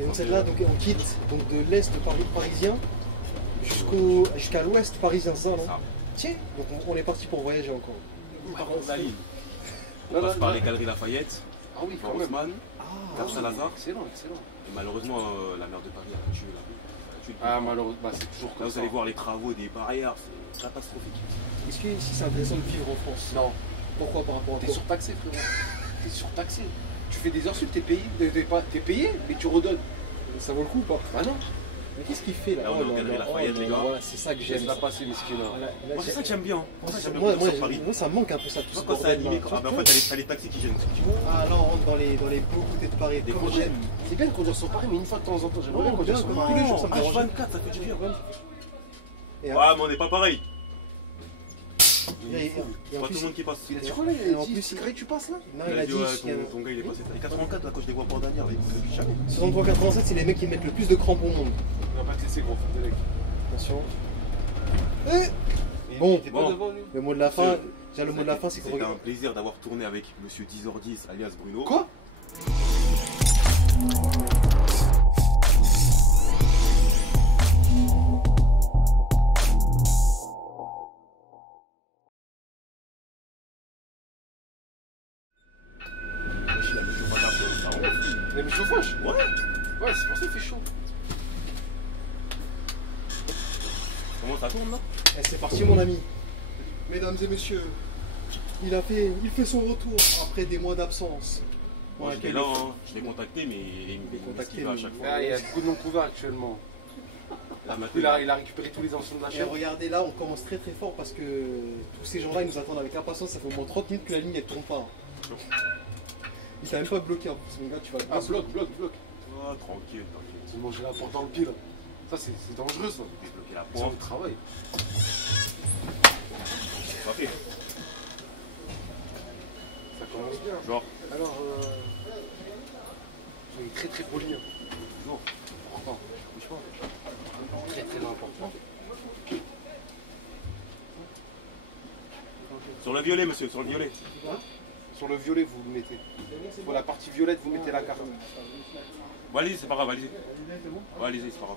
Et donc celle-là, donc, on quitte donc, de l'est parisien jusqu'à l'ouest parisien, ça, non? Tiens, donc on est parti pour voyager encore. Par contre, la ligne. On passe par les galeries Lafayette, ah oui, quand même. Haussmann, Gare Saint-Lazare. Excellent, excellent. Et malheureusement, la maire de Paris a tué la rue. Ah, malheureusement, bah, c'est toujours comme là, ça. vous allez voir les travaux des barrières, c'est catastrophique. Est-ce que si c'est intéressant de vivre en France? Non. Pourquoi par rapport à T'es quoi? surtaxé, frérot. T'es surtaxé. Tu fais des heures sup, t'es payé, mais tu redonnes. Ça vaut le coup ou pas? Bah non. Mais qu'est-ce qu'il fait là? Là, on est au Galerie Lafayette, les gars. Voilà, c'est ça que j'aime. Laisse-la passer, Miskina. Moi, c'est ça que j'aime bien. Moi, ça me manque un peu ça, tout ce Quand c'est bordel. animé, en fait, t'as les taxis qui gênent. Ah là, on rentre dans les beaux côtés de Paris. Des Comme gros j'aime. C'est bien de conduire sur Paris, mais une fois de temps en temps, j'aimerais bien conduire sur Paris. Tous les jours, ça me dérange. H24, ça fait du bien. Et Ouais, mais on n'est pas pareil. et en Pas tout plus, le monde qui passe. Il a dit quoi là? Et en Il plus, dit c'est tu passes là? non, il a dit ton gars il est passé. Les 84 là quand je les vois pour dernière, il ne plus jamais. 63-87, c'est les mecs qui mettent le plus de crampes au monde. On va pas te laisser gros, faire des legs. Attention. Et Bon. t'es pas Bon. devant lui? Le mot de la fin, déjà le mot de la fin, c'est qu'on C'était regarde. un plaisir d'avoir tourné avec Monsieur 10h10 alias Bruno. Quoi? Mais le chauffage? Ouais. Ouais, c'est pour ça qu'il fait chaud. Comment ça tourne là? Eh, c'est parti mon ami. Mesdames et messieurs, il fait son retour après des mois d'absence. Moi Voilà, j'étais là, hein. Je l'ai contacté mais il me contacté, esquive à chaque fois. Ah, il y a beaucoup de noms couverts actuellement. Là, Il a récupéré tous les anciens de la Et chaîne. regardez là, on commence très très fort parce que tous ces gens-là, ils nous attendent avec impatience. Ça fait au moins 30 minutes que la ligne elle tourne pas. Il t'a même pas bloqué en plus, mon gars, tu vas Ah, bloc. Ah, tranquille, tranquille. Tu manges la porte dans le pied là. Ça, c'est dangereux ça. Débloquer la C'est porte. le travail. Ok. Ça commence bien. Genre, Alors, soyez très très poli. Hein. toujours. Important. Franchement, très très important. Sur le violet, monsieur, sur le violet. Sur le violet, vous le mettez. Pour la partie violette, vous mettez la carte. Bon, allez-y, c'est pas grave, allez-y. Ouais, allez-y, c'est pas grave.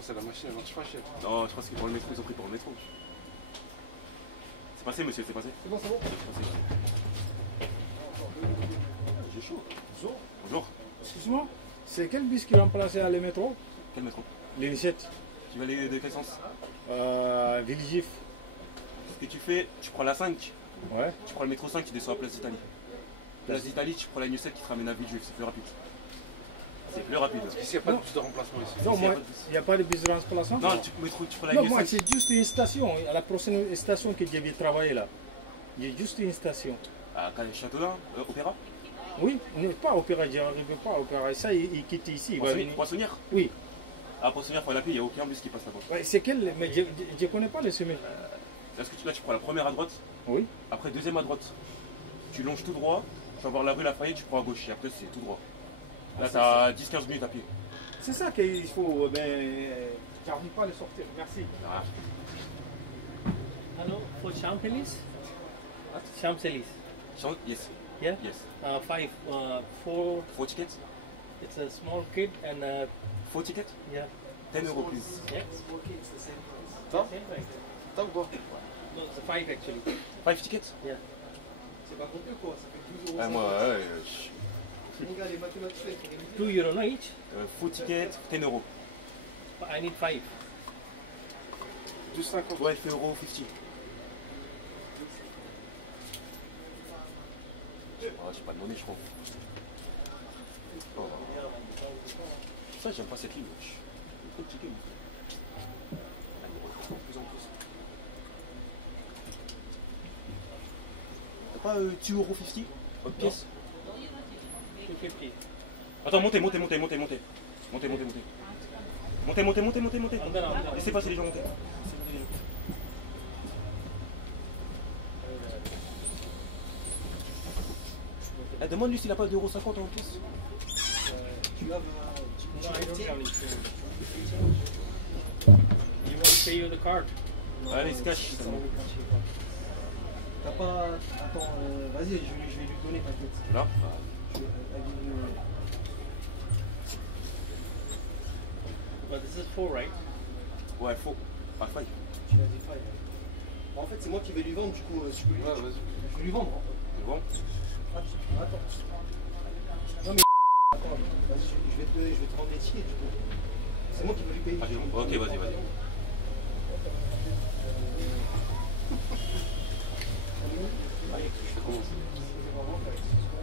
C'est la machine, elle marche pas chef. Non, je pense que pour le métro, ils ont pris pour le métro. C'est passé, monsieur, c'est passé. C'est bon, c'est bon. C'est passé. J'ai chaud. Bonjour. Excuse-moi, c'est quel bus qui remplaçait le métro? Quel métro? Les 17. Tu vas aller de quel sens? Villejuif. Ce que tu fais, tu prends la 5, Ouais. tu prends le métro 5, tu descends à Place d'Italie. Place d'Italie, tu prends la ligne 7 qui te ramène à Villejuif, c'est plus rapide. C'est plus rapide. Ici, il n'y a pas de bus de remplacement ici. Non, Ici, y a moi, pas de bus. il n'y a pas de bus de remplacement? Non, tu prends la Non, ligne moi, 5. c'est juste une station. À la prochaine station que je vais travailler là. Il y a juste une station. À Châteaudun, Opéra? Oui, mais pas Opéra, je n'arrive pas à Opéra. Ça, il quitte ici. Il va venir. Poissonnière? Oui. À Poissonnière, il faut l'appeler, il n'y a aucun bus qui passe là-bas. Ouais, c'est quel? Mais je ne connais pas le chemin. Est-ce que là, tu prends la première à droite, Oui. après deuxième à droite. Tu longes tout droit, tu vas voir la rue Lafayette, tu prends à gauche, et après c'est tout droit. Là, tu as 10-15 minutes à pied. C'est ça qu'il faut. Ben, j'arrive pas à le sortir. Merci. Ah. Hello, for Champs-Élysées? Champs-Élysées. Yes. Yeah? Yes. 4. 4 tickets? It's a small kid and 4 tickets? yeah. 10 euros, please. Yeah? Attends, Same price. attends ou quoi? No, it's a 5 actually. 5 tickets? Yeah. C'est pas compté quoi, ça fait 12 Ouais, euros. moi, Mon gars, les mathématiques, il faut gagner. €2 no each? 4 tickets, 10 euros. But I need 5. 12,50. 12 euros 50. Ah, j'ai pas de monnaie, je crois. Oh. Ça, j'aime pas cette ligne. Trop de tickets, moi. Elle me retrouve de plus en plus. T'as pas 2 euros 50 Hop, pièce. 250. Attends, montez. Montez. Laissez passer les gens monter. Ah, demande-lui s'il a pas d'euros 50 en plus. Tu as No, I don't have any change. You want to pay you the card? Allez, se cache. T'as pas. Attends, vas-y, je vais lui donner, t'inquiète. Là. Je vais- But this is 4, right? Ouais, faux. Pas faille. Tu l'as dit five. Bon, en fait, c'est moi qui vais lui vendre, du coup, tu peux lui. Ouais, vas-y. Je vais lui vendre. C'est bon. Attends. Non, mais. Attends, vas-y, je vais te rendre les tickets, du coup. C'est moi qui vais lui payer. Ah, c'est bon. Ok, vas-y, vas-y. Allez, je commence.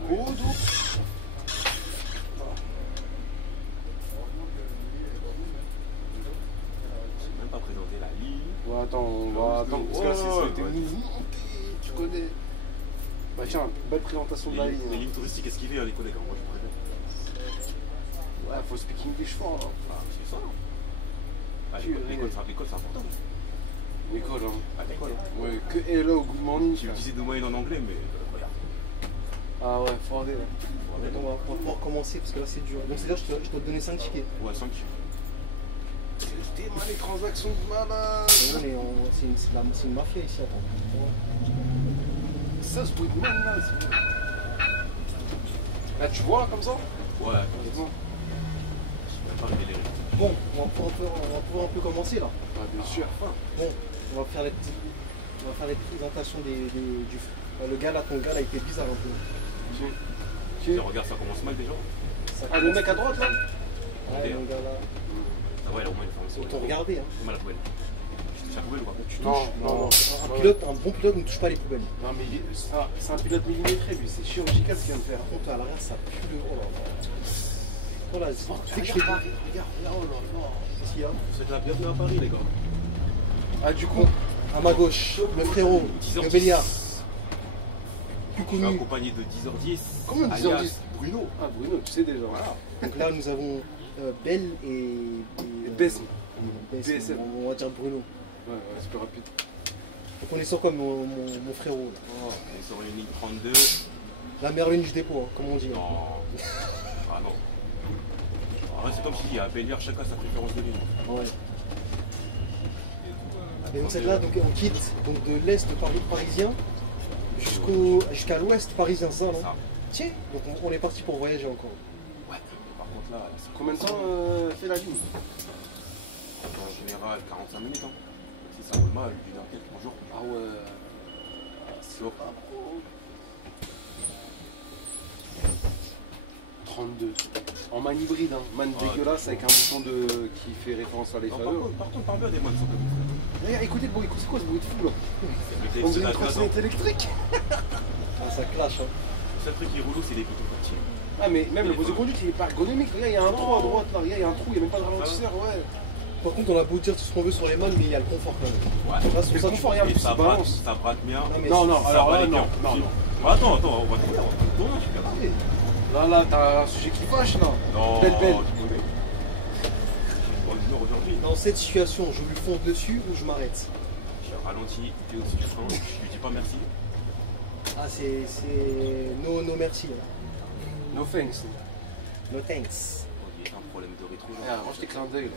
Godo. J'ai même pas présenté la ligne. Ouais, attends, on va attendre parce que là, c'était Ouais. mouvementé. Tu connais. Bah tiens, belle présentation de la ligne. Les lignes touristiques, qu'est-ce qu'il fait, les collègues? Moi, je préfère. Ouais, faut speak English fort. Hein. Ah, c'est ça. Ah, Tu- l'école, c'est important. L'école, hein. Ah, l'école. Ouais, que hello, good morning. Tu me frère. disais de moyenne en anglais, mais regarde. Ah ouais, faut arrêter là. Attends, on va pouvoir commencer parce que là, c'est dur. Donc, c'est-à-dire, je dois te donner 5 tickets. Ouais, 5. C'était mal les transactions de malade. Ouais, mais c'est une mafia ici, attends. Ça, ce bruit de mal là, c'est bon. Là, tu vois là comme ça? Ouais, C'est bon. je peux même pas révéler les résultats. Bon, on va pouvoir un peu commencer là. Ah, bien sûr. Bon, on va faire les présentations le gars là, ton gars là, il était bizarre un peu. Et regarde, ça commence mal déjà. Ça Ah, le mec à droite là? Ouais, mon gars là. Ça va, il a au moins une formation. Ils t'ont regardé, hein. C'est mal la poubelle. Je touche la poubelle ou pas? Tu Non, touches. non, non. Un bon pilote ne touche pas les poubelles. Non, mais c'est un pilote millimétré lui, c'est chirurgical ce qu'il vient de faire. Par contre, à l'arrière, ça pue le. Oh là là. Oh là, dès que je fais. Regarde, oh là là. Qu'est-ce qu'il y a? C'est la bienvenue à Paris, les gars. Ah, du coup, À ma gauche, le frérot, 10h10. le Béliard. Plus Je suis connu. accompagné de 10h10. Comment 10h10? alias Bruno. ah, Bruno, tu sais déjà. Voilà. Donc là, nous avons Belle et. Besme. BSM. On va dire Bruno. Ouais, c'est plus rapide. Donc on est sur quoi, mon frérot là. Oh, on est sur une ligne 32. La Merlune du dépôt, hein, comme on dit. hein. Non. Ah non. En vrai, c'est comme si à Béliard, chacun a sa préférence de ligne. Ouais. Et donc celle-là, donc, on quitte donc, de l'est parisien jusqu'à l'ouest parisien, ça, non? Ça. Tiens, donc on est parti pour voyager encore. Ouais. Par contre, là, ça Combien de temps fait la ligne? en général 45 minutes. Hein. Si ça roule mal, d'une heure quelques jours. Ah ouais. C'est pas 32. En man hybride, hein. Man Ouais, dégueulasse avec un bouton qui fait référence à Par l'effaveur. contre, parle bien des moines sans comme Regarde, écoutez le bruit, c'est quoi ce bruit de fou là? Le On TX dirait une 15 ans. trottinette électrique. Ah, ça clash, hein. Le seul truc qui est relou, c'est les pitons quartiers. Ah mais même le poste de conduite il est pas ergonomique, regarde il y a un trou à droite là, regarde il y a un trou, il n'y a même pas de ralentisseur, ouais. Par contre, on a beau dire tout ce qu'on veut sur les mannes, mais il y a le confort quand même. Ouais. Là, c'est Mais pour le ça que confort, regarde, Et plus ça il balance. brate bien. Non, mais Non, non, Ça alors va, là les non, gars. non, non. Bon, attends, on va trouver. Comment tu fais tu Là, t'as un sujet qui fâche là. Non, Belle. tu connais. Bon, du Nord aujourd'hui, Dans cette situation, je lui fonce dessus ou je m'arrête? je ralentis, tu es au-dessus du frein, je lui dis pas merci. Ah, c'est. No merci. Hein. No thanks. No thanks. Oh, il y a un problème de rétro. Regarde, range tes clins d'œil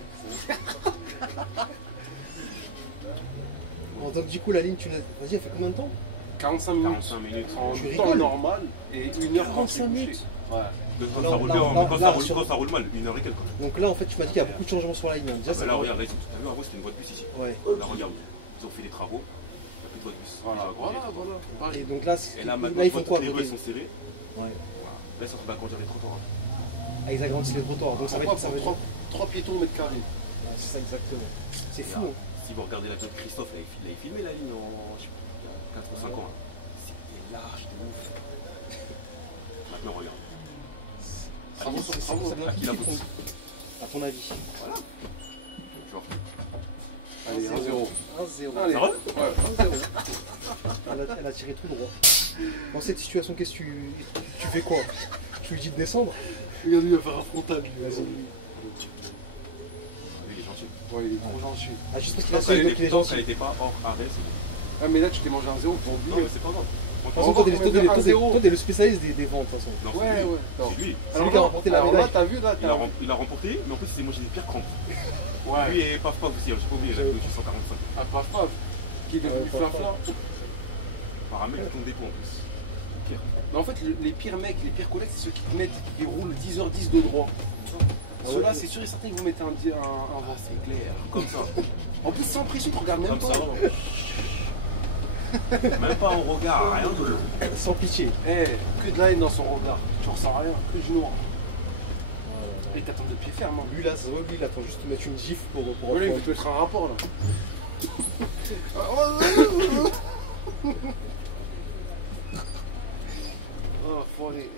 là. Bon, donc, du coup, la ligne, vas-y, elle fait combien de temps? 45 minutes 45 minutes. en Tu temps rigoles. normal et 1 heure quand 45 c'est minutes. bouché. Ouais. Quand Là, ça roule là, bien, là, mais quand là, ça roule sur- quand ça roule mal, une heure et quelques. Donc là, en fait, tu m'as dit qu'il y a beaucoup de changements sur la ligne. Hein. Déjà, Ah, ça bah là, va- regarde, là, t'as vu, avant c'était une voie de bus ici. Ouais. Là, regarde, ils ont fait des travaux, il n'y a plus de voie de bus. Voilà, Ils ont agrandi les voilà. Et donc là, Et là, maintenant, là ils font quoi? les à rues côté sont serrées. Ouais. Voilà. Là, ils sont en train d'agrandir les trottoirs. Ah, ils agrandissent les trottoirs. Donc ça va être. Ça va être... 3 piétons au mètre carré. Ouais, c'est ça exactement. C'est Et fou. là, Hein. Si vous regardez la vidéo de Christophe, il avait filmé la ligne en, je sais pas, il y a 4 ou 5 ans. Là. C'était large de ouf. Maintenant, regarde. Travaux sur travaux. Ça vient à qui la qui, pousse à ton avis? Voilà. Genre, Allez, 1-0. 1-0. Allez. vrai Ouais. 1-0. Elle a tiré tout droit. Dans cette situation, qu'est-ce que tu fais quoi? Tu lui dis de descendre? Regarde, il va faire un frontal. Vas-y. lui, il est gentil. Ouais, il est trop gentil. Ah, juste parce qu'il a Tant su qu'elle qu'il est était, tant gentil. qu'elle était pas hors arrêt, c'est bon. Ah, mais là, tu t'es mangé un 0 pour lui. Non, mais c'est pas grave. toute façon, toi, t'es le spécialiste des ventes, de toute façon. Non, Ouais, c'est lui. ouais. Non. C'est lui. C'est lui qui a remporté la Alors médaille. là, t'as vu, là, Il a remporté, mais en plus, moi j'ai des pires crampes. Lui Ouais. et Paf Paf aussi, j'ai pas oublié, il a fait 145. Ah, paf, paf. Qui est devenu Paf, flafla. paf. Par un mec qui tombe des points en plus. Pire. Mais en fait, les pires mecs, les pires collègues, c'est ceux qui te mettent, qui roulent 10h10 de droit. Ceux-là, c'est sûr et certain qu'ils vous mettent un vent. C'est clair. Comme ça. En plus, sans pression, tu regardes même Comme pas. ça. Même pas en regard, rien de. Sans pitié. Eh, que de la haine dans son regard. Tu ressens rien, que du noir. Et t'attends de pied ferme. Hein. Lui, là, c'est vrai, lui, il attend juste de mettre une gifle pour Voilà, il veut te mettre un rapport là. Oh, faut aller.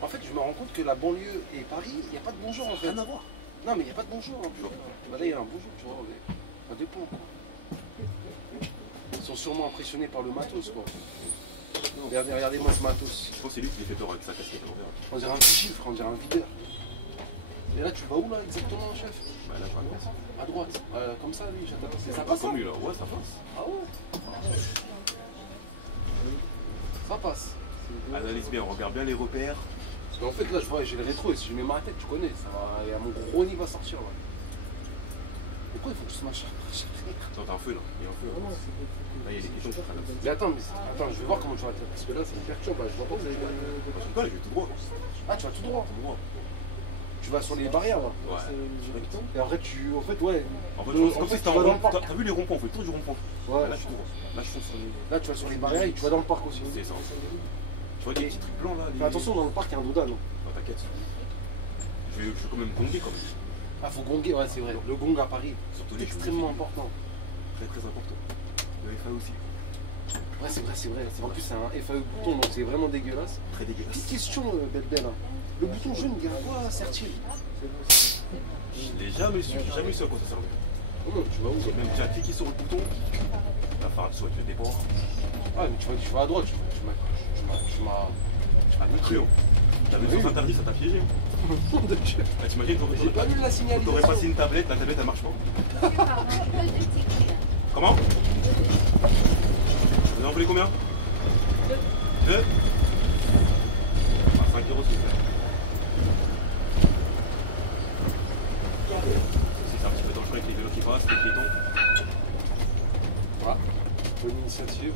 En fait, je me rends compte que la banlieue et Paris, il n'y a pas de bonjour en fait. Rien à voir. Non, mais il n'y a pas de bonjour. Hein. Bah, là, il y a un bonjour, tu vois. Mais ça dépend quoi. Ils sont sûrement impressionnés par le matos quoi. Regardez-moi ce matos. Je pense que c'est lui qui les fait peur avec sa casquette à l'envers. On dirait un vigile, frère, on dirait un videur. Et là, tu vas où là exactement, chef? Bah là, je raconte. À droite. Comme ça, lui, j'attends. C'est Ça pas passe comme hein. lui là. Ouais, ça passe. Ah ouais. Ça passe. Analyse bien, regarde bien les repères. Parce qu'en fait, là, je vois, j'ai le rétro et si je mets ma tête, tu connais, ça va. Et mon gros nid va sortir là. Pourquoi il faut que tu se mâches? Attends, t'as un feu là. Il y a un feu. Là, il y a des questions qui traversent. Mais attends, je vais voir comment tu vas te. Parce que là, ça me perturbe, là, je vois pas où vous allez. Pas, je vais tout droit. Ah, tu vas tout droit. Tout droit. Tu vas sur les barrières là. Ouais. Et après, tu. En fait, ouais. En fait, En comme fait, si tu t'es vas dans le en parc. rond. T'as vu les ronds-points, on fait le tour du rond-point. Ouais. Là, je suis droit. Là, je fonce sur les. Là, tu vas sur les barrières et tu vas dans le parc aussi. C'est ça. Tu vois des petits trucs blancs là. Fais attention, dans le parc, il y a un dodan. Non, t'inquiète. Je vais quand même gonger quand même. Ah, faut gonger, ouais, c'est vrai. Le gong à Paris, Surtout c'est les extrêmement important. Très très important. Le FA aussi. Ouais, c'est vrai, c'est vrai. En plus, c'est un FAE bouton, donc c'est vraiment dégueulasse. Très dégueulasse. Petite question, Belle. Hein. Le bouton jaune, il y a quoi sert-il? Je l'ai jamais su à quoi ça servait. Oh, tu vas où J'ai même déjà cliqué sur le bouton. Il va falloir que tu sois avec le départ. Ah, mais tu vas à droite, tu m'as Cru, hein. T'as vu le sens interdit, ça t'a piégé. Nom de Dieu. Bah, t'imagines, J'ai pas vu la t'aurais signalisation. passé une tablette, la tablette elle marche pas. Pardon, deux tickets. Comment Vous en voulez combien 2 5 euros s'il vous plaît. C'est un petit peu dangereux avec les vélos qui passent, les piétons. Voilà. Bonne initiative.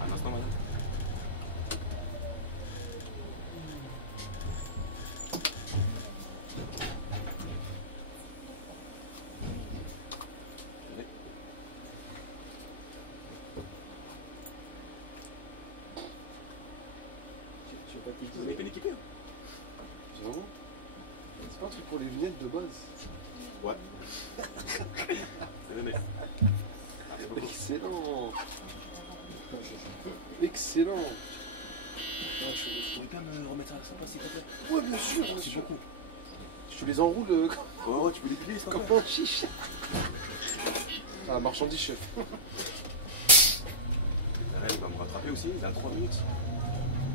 Un instant, madame. Vous avez peine équipé hein. J'avoue. C'est pas un truc pour les lunettes de base. Ouais. C'est le mec. Excellent. Excellent. Vous pourriez bien me remettre ça à sa place s'il te plaît. Ouais, bien sûr, bien Merci sûr. beaucoup. Tu les enroules Ouais, tu peux les plier, s'il te comme plaît. un chiche. Ah, marchandise, chef. Il va me rattraper aussi, il a 3 minutes.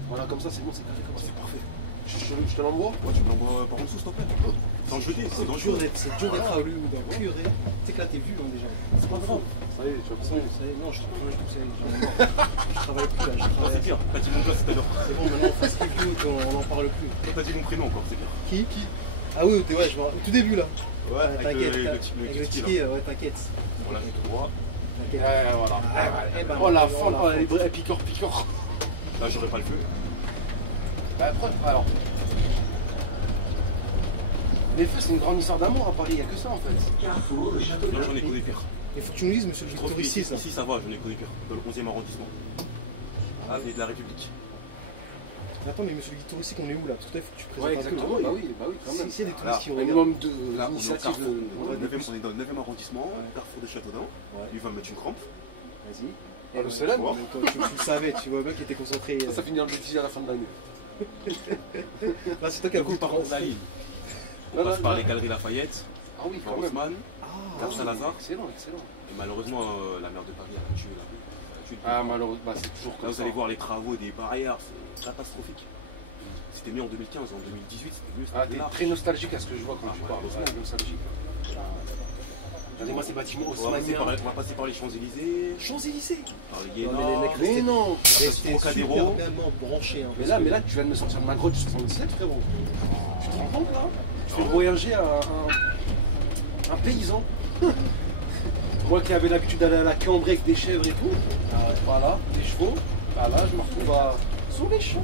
Voilà, comme ça, c'est bon, c'est carré comme ça. C'est parfait. Je te l'envoie. Ouais, tu me l'envoies par en dessous, s'il te plaît. Sans jeter, c'est C'est dangereux. dur d'être à lui ou d'un curé. Tu sais que là, t'es vu hein, déjà. C'est pas grave. Ça y est, tu vas Ça passer. y est, non, je travaille plus là, je Non, travaille. c'est pire. T'as dit mon place tout à l'heure. C'est bon, maintenant on fait review et on n'en parle plus. Toi, t'as dit mon prénom encore, c'est pire. Qui Ah oui, ouais, je vois. Au tout début là. Ouais, avec T'inquiète, le avec ticket le là. ticket, ouais, t'inquiète. Voilà, tout droit. T'inquiète. Voilà. Eh ben, Oh la on fente, la oh, fente. elle picore. Là, j'aurais pas le feu. Bah, après, alors. Les feux, c'est une grande histoire d'amour à Paris, il n'y a que ça en fait. Non, j'en ai connu pire. Il faut que tu nous dises, monsieur le Trop Victor, ici, ça. Ici, ça va, j'en ai connu pire. Dans le 11e arrondissement. Avenue de la République. Attends, mais monsieur le Victor, ici, qu'on est où là? Parce que toi, il faut que tu Ouais, présentes un peu. exactement, bah oui, quand même. S'il y a des touristes qui Un regardent. minimum de Là, on est au l'initiative Carrefour. de. On est dans le 9e arrondissement, Carrefour de Châteaudun. Ouais. Lui va me mettre une crampe. Vas-y. Ah, le célèbre. Ouais, mais toi, tu le savais, tu vois bien qu'il était concentré. Ça finit en bêtise à la fin de l'année. Là, c'est toi qui as Du coup, par contre, la ligne. On passe par les galeries Lafayette, Ah oui, quand même. Haussmann, Ah, Cap Saint-Lazare. Excellent. Et malheureusement, la maire de Paris a tué la rue. d'habitude. Ah, malheureusement, bah, c'est toujours Là, comme vous ça. allez voir les travaux des barrières, c'est catastrophique. C'était mieux en 2015, en 2018, c'était mieux. Ah, C'était t'es large. très nostalgique à ce que je vois quand Ah, tu parles. malheureusement. Ouais, nostalgique. Regardez-moi ces bâtiments On va haussmanniens. passer par les Champs-Élysées, Champs-Élysées. par les Non, Guénards. mais les mecs Mais non. Restez Trocadéro. super bien branchés. Hein, Mais parce là, que- tu viens de me sortir de ma grotte du 77, frérot. Tu te rends compte là? Tu fais voyager un paysan. Moi qui avais l'habitude d'aller à la Cambrai avec des chèvres et tout. Voilà, des chevaux. Voilà, je me retrouve sur les champs.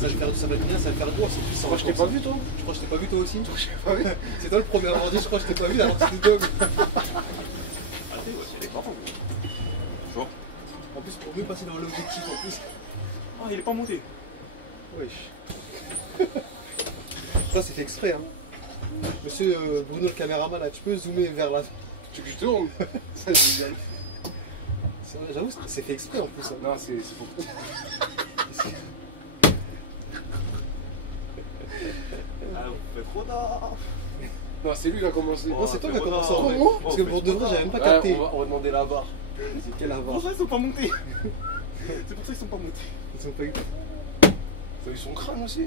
Ça va être bien, ça va faire quoi? C'est puissant. Moi, je t'ai pas vu, toi? Je crois que je t'ai pas vu toi aussi. Je t'ai pas vu. C'est toi le premier à avoir dit, je crois que je t'ai pas vu alors que c'était dog. Arrêtez, ouais, c'est les parents. Genre, En plus, pour mieux passer dans l'objectif en plus. ah, il est pas monté. Wesh. Ça, c'est fait exprès. Hein. Monsieur Bruno le caméraman, là, tu peux zoomer vers la. Tu veux que je tourne? Ça, je dis, J'avoue, c'est fait exprès en plus. Hein. non, c'est faux. Ah, vous faites trop d'art. Non, c'est lui qui a commencé. Non, c'est toi qui as c'est commencé en bon, vrai. ouais. Parce Oh, que mais pour de c'est vrai, pas j'avais même pas Ouais, capté. on va demander la barre. C'est quel Pour avare. ça, ils sont pas montés. C'est pour ça qu'ils sont pas montés. Ils ont pas eu. T'as eu son crâne aussi.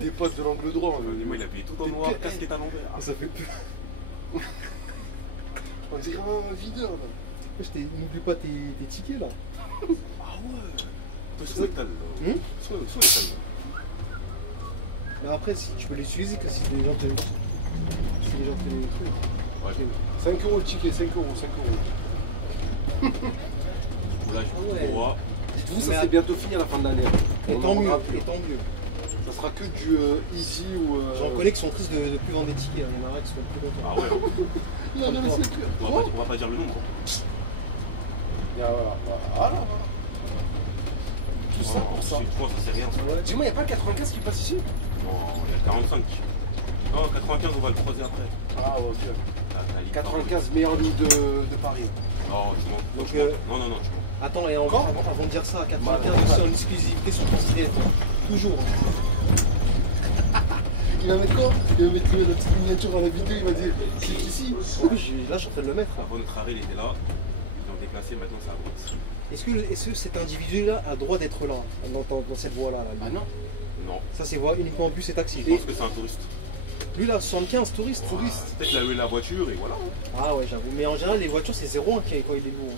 Il dépasse de l'angle droit. Moi, il a payé tout en T'es noir, que- casquette à l'envers. Ça fait peur. On dirait un videur là. N'oublie pas tes tickets là. Ah ouais. Toi, sur l'étal, là. Hum Sur l'étal, là. Mais après, si tu peux les utiliser que si les gens te. Si les gens te les trucs. Ouais. 5 € le ticket, 5 €, 5 €. Là, je Ouais. vois. Dites-vous, ça Mais c'est bientôt fini à la fin de l'année. Et On tant en mieux, aura plus. et tant mieux. Ça sera que du easy ou. J'en connais qui sont tristes de plus vendre des tickets. Il y en a qui sont plus contents. Ah ouais. Non, non, c'est que. On va pas dire le nombre. Voilà. Voilà. Tout ça pour ça. Je pense que c'est rien. Ça. Ouais. Dis-moi, il n'y a pas le 95 qui passe ici? Non, il y a le 45. Non, 95, on va le croiser après. Ah, ouais, ok. La ligne 95, meilleure ligne de Paris. Non, tu mens. Donc, Non. attends, et avant de dire ça, 95 Mal. aussi en exclusivité sur ton style. Toujours. Il va mettre quoi? Il va mettre la petite miniature dans la vidéo, il va dire c'est ici. En plus, là, je suis en train de le mettre. Avant notre arrêt, il était là. Ils l'ont déplacé, maintenant c'est à droite. Est-ce que cet individu-là a droit d'être là, dans cette voie-là là, Ah non. Non, Ça, c'est voie uniquement bus et taxi. je pense que c'est un touriste. Lui, là, 75 touristes. Peut-être qu'il a eu la voiture et voilà. Ah ouais, j'avoue. Mais en général, les voitures, c'est 0,1 quand il est lourd.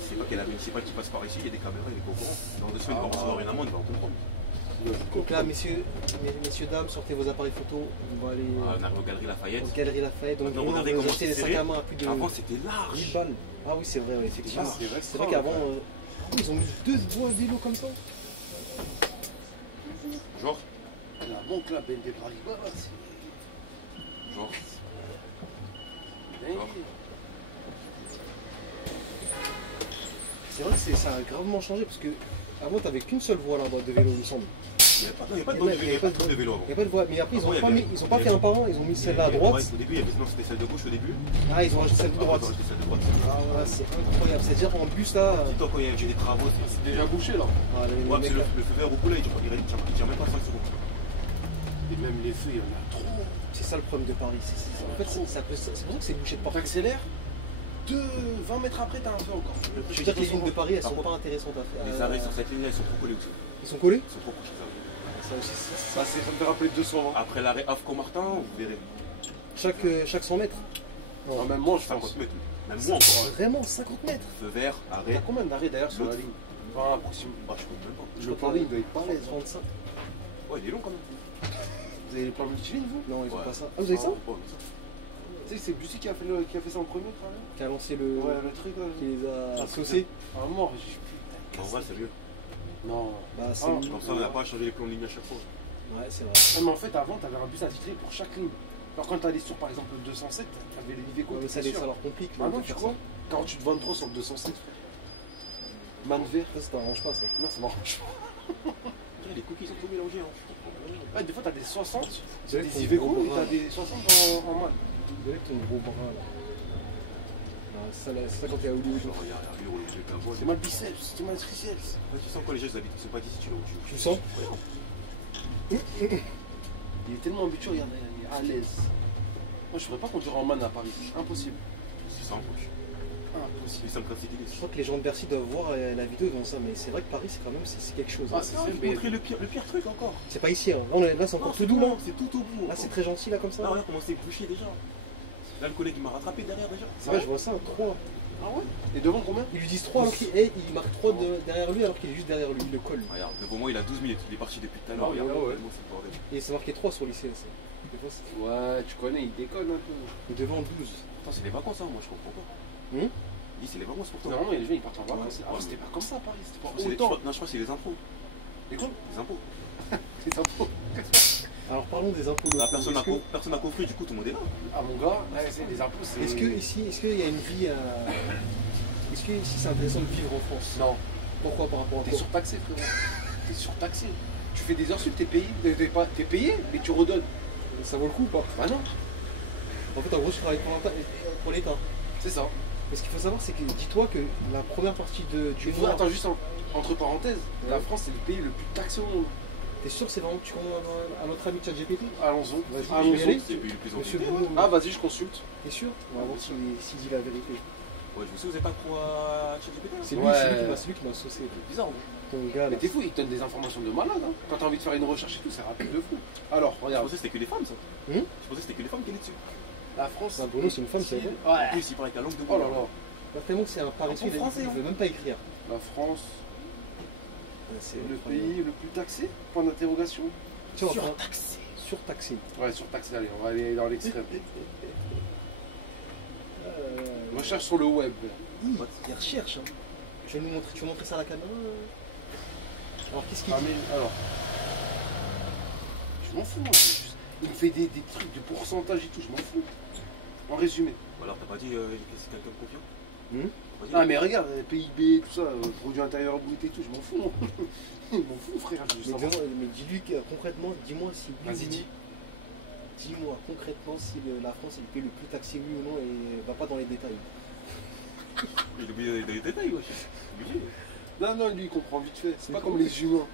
C'est pas qu'il y a la municipale qui passe par ici, il y a des caméras, il est pas au courant. Dans 2 semaines, il va recevoir une amende, il va en comprendre. Donc là, messieurs, dames, sortez vos appareils photo. On va aller Ah, on arrive aux Galeries Lafayette. aux Galeries Lafayette. Donc, Maintenant, on regardez va comment acheter des c'est sacs serré. à main à plus de Avant, c'était 1000 large. balles. Ah oui, c'est vrai, ouais, effectivement. Ah, c'est vrai, C'est vrai qu'avant, ils ont mis 2 voies vélo comme ça. Genre, La banque là, BNP Paribas, c'est. genre. dingue. C'est vrai que ça a gravement changé parce que avant, t'avais qu'une seule voie là-bas de vélo, il me semble. Il n'y avait pas de Il y bonne avait il y avait pas pas de de vélo avant. Il n'y a pas de voie. Mais après, ils Avant, ont pas fait un par un, ils ont mis celle-là à droite. Au début, non, c'était celle de gauche au début. Ah, ils ont rajouté celle de droite. C'était celle de droite. Ah ouais, c'est incroyable. C'est-à-dire en bus là. Dis-toi, quand il y a eu des travaux, C'est déjà bouché là. Ah, les Ouais, mecs, c'est là. le feu vert au bout là, il tient même pas 5 secondes. Et même les feux, il y en a trop. C'est ça le problème de Paris. En fait, c'est pour ça que c'est bouché de partout. T'accélères, 20 mètres après, t'as un feu encore. Je veux dire que les lignes de Paris, elles Par sont contre, pas intéressantes à faire. Les arrêts sur cette ligne là, ils sont trop collés aussi. Ils sont collés. Ils sont trop proches les arrêts. Ça aussi, Ça me fait rappeler 200 ans. Après l'arrêt Afco-Martin, vous verrez. chaque 100 mètres. Non, même moi, je pense. 50 mètres. Même moins encore. Vraiment, 50 mètres. Feu vert, T'as arrêt. combien d'arrêts d'ailleurs sur la L'autre. ligne? Enfin, approximativement. Bah, je compte même pas. Le plan ligne doit être pas à l'aise. 35. Ouais, il est long quand même. Vous avez les plans multilignes, vous? Non, ils ont Ouais. pas ça. Ah, vous avez ça? Ouais, mais ça. Tu sais, c'est Bussy qui a fait ça en premier, quand même. Qui a lancé le. Ouais, le truc là. Qui les a Ah, saucés. À mort, j'ai putain. En vrai, c'est mieux. Non. Bah, c'est. Ah, Comme ça, on n'a pas à changer les plans de ligne à chaque fois. Ouais, c'est vrai. Ouais, mais en fait, avant, t'avais un bus attitré pour chaque ligne. Alors, quand t'allais sur par exemple le 207, t'avais les Iveco. Ouais, mais ça, t'étais sûr. ça leur complique. Ah non, de tu faire crois 48-23 sur le 207, frère. Man vert. Ça, ça t'arrange pas, ça. Non, c'est marrant. Les cookies sont tout mélangés. Hein. Ouais, des fois, t'as des 60, C'est vrai que des ton Iveco, gros et bras, t'as des 60 en man. avec ton gros bras là. Ah, ça, quand t'es à Hollywood. Genre, regarde, lui, on le la voile. C'est mal biceps, c'est mal triceps. Tu sens quoi les gens, ils habitent, ils sont pas d'ici, tu le Tu le sens? Il est tellement habitué, regarde, il est à l'aise. Moi, je pourrais pas conduire en man à Paris, impossible. C'est ça, proche. Impossible. Plus simple qu'un cycliste. Je crois que les gens de Bercy doivent voir la vidéo devant ça, mais c'est vrai que Paris, c'est quand même c'est quelque chose. Ah, hein. c'est Ah, vrai, je mais- vais montrer le pire truc encore. C'est pas ici, hein. Là, c'est encore Non, tout doux, là. c'est tout au bout. Là, c'est très gentil, là, comme ça. Ah, regarde comment c'est bouché déjà. Là, le collègue il m'a rattrapé derrière déjà. C'est vrai, je vois ça, 3. Ah ouais. Et devant combien? Ils lui disent 3 et il marque 3 derrière lui alors qu'il est juste derrière lui, il le colle. Regarde, devant moi il a 12 minutes, il est parti depuis tout à l'heure. Ah, Regarde, ouais. tellement c'est le bordel. Et c'est marqué 3 sur l'IC. Des fois, c'est Ouais, tu connais, il déconne un peu. devant 12. Attends, c'est les vacances, hein, moi je comprends pas. Hum Il dit c'est les vacances pour toi. Normalement, les gens ils partent en vacances. Ouais. Ah, c'était pas comme ça à Paris, c'était pas C'est les- autant. Non, je crois que c'est les impôts. Les quoi? Les impôts. Les impôts. Alors parlons des impôts Ah, locaux. personne n'a compris, du coup tout le monde est là. Ah, mon gars, ouais, c'est des impôts, c'est. Est-ce que ici, est-ce qu'il y a une vie à... Est-ce que ici c'est intéressant de vivre en France? Non, Pourquoi par rapport à t'es quoi? surtaxé, frérot. T'es surtaxé. Tu fais des heures sup, t'es payé. T'es payé, mais tu redonnes. Ça vaut le coup ou pas? Bah non, En fait, en gros, je travaille pour l'État. c'est ça. Mais ce qu'il faut savoir, c'est que dis-toi que la première partie du mois... Attends, juste entre parenthèses, la France c'est le pays le plus taxé au monde. T'es sûr que c'est vraiment que tu connais à notre ami ChatGPT? Allons-y. Vas-y, Allons-y. je vais y aller. C'est le pays le plus Monsieur endetté. Bruno, Ah, vas-y, je consulte. t'es sûr? On va voir s'il dit la vérité. Ouais, je vous sais, vous avez pas trop à ChatGPT là? C'est lui, Ouais. c'est lui qui m'a saucé. C'est bizarre, hein. Ton gars là. Mais t'es fou, il te donne des informations de malade. Hein. Quand t'as envie de faire une recherche et tout, c'est rapide de fou. Alors, Je regarde, pensais que c'était que les femmes ça. Hum Je pensais que c'était que les femmes qui étaient dessus. la France. Ah, Bruno, c'est une femme, c'est vrai. En Ouais. plus, il parle avec la langue de Oh là bois. là. Pas tellement que c'est un paresseux, En français, il hein. veut même pas écrire. La France, C'est le pays le plus taxé? Point d'interrogation. Tu vois, enfin, Surtaxé. surtaxé. Ouais, surtaxé, allez, on va aller dans l'extrême. Recherche sur le web. Il recherche. Hein. Tu veux montrer ça à la caméra Alors qu'est-ce qu'il Ah, dit mais alors. Je m'en fous, moi. Il me fait des trucs de pourcentage et tout, je m'en fous. En résumé. Ou alors t'as pas dit que c'est quelqu'un de confiant? Hum T'as pas dit, Ah, mais regarde, PIB, tout ça, produit intérieur brut et tout, je m'en fous. Je m'en fous, frère. Je veux savoir. mais dis-lui concrètement, dis-moi si oui Vas-y, ou dis. non. Dis-moi concrètement si la France est le pays le plus taxé, oui ou non, et va pas dans les détails. Il oublie les détails, wesh. Obligé. Non, non, lui, il comprend vite fait. C'est pas comme les humains.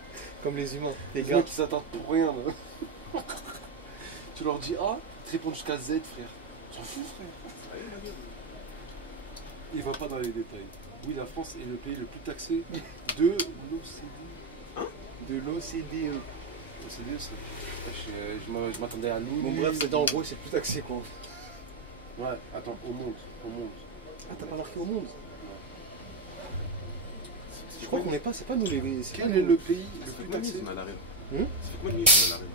Comme les humains. Les Les gars, gens qui s'attendent pour rien. là. Tu leur dis A, ils te répondent jusqu'à Z, frère. T'en fous, frère. Il va pas dans les détails. Oui, la France est le pays le plus taxé de l'OCDE. de l'OCDE. L'OCDE, c'est. Je m'attendais à nous. Bon bref, c'est en gros, c'est plus taxé quoi. Ouais, attends, au monde. Au monde. Ah, t'as pas marqué au monde? C'est Je crois qu'on n'est pas, c'est pas nous les... c'est pas Quel nous. est le pays le Ça fait plus combien de taxé? minutes qu'on a l'arrêt? Hum Ça fait combien de minutes qu'on a l'arrêt?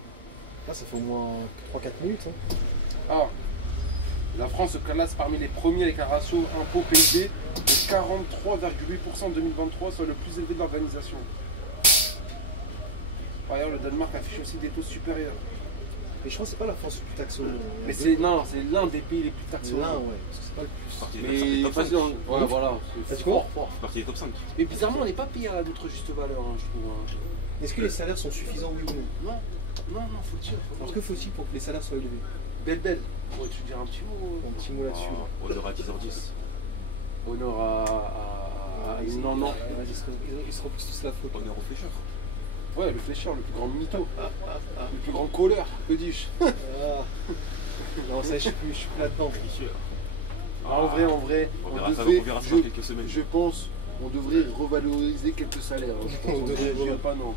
Là, ça fait au moins 3-4 minutes. Hein. Ah, la France se classe parmi les premiers avec un ratio impôt PIB de 43,8% en 2023, soit le plus élevé de l'organisation. Par ailleurs, le Danemark affiche aussi des taux supérieurs. Mais je crois que c'est pas la France le plus taxée au monde. Mais c'est l'un des pays les plus taxés au là, monde. ouais, parce que c'est pas le plus. Parti des Mais top 5. pas dans... Ouais, voilà, T'as c'est dit fort, quoi fort. Parti des top 5. Mais bizarrement, on n'est pas payé à notre juste valeur, hein, je trouve. hein. Est-ce que les salaires sont suffisants, oui ou non? Non, faut le dire. Alors que faut-il pour que les salaires soient élevés? Belle, pourrais-tu dire un petit mot? Un petit mot là-dessus. On aura 10h10. Honneur à... Non, non. Ils se reposent tous la faute. Honneur au flécheur. Ouais, le flécheur, le plus grand mytho. Le plus grand colleur, que dis-je? Ah. Non, ça, je suis plus là-dedans. Flécheur. En vrai, On on verra ça devrait, dans quelques semaines. je pense, on devrait revaloriser quelques salaires. hein. Je pense On qu'on devrait je dirais pas non.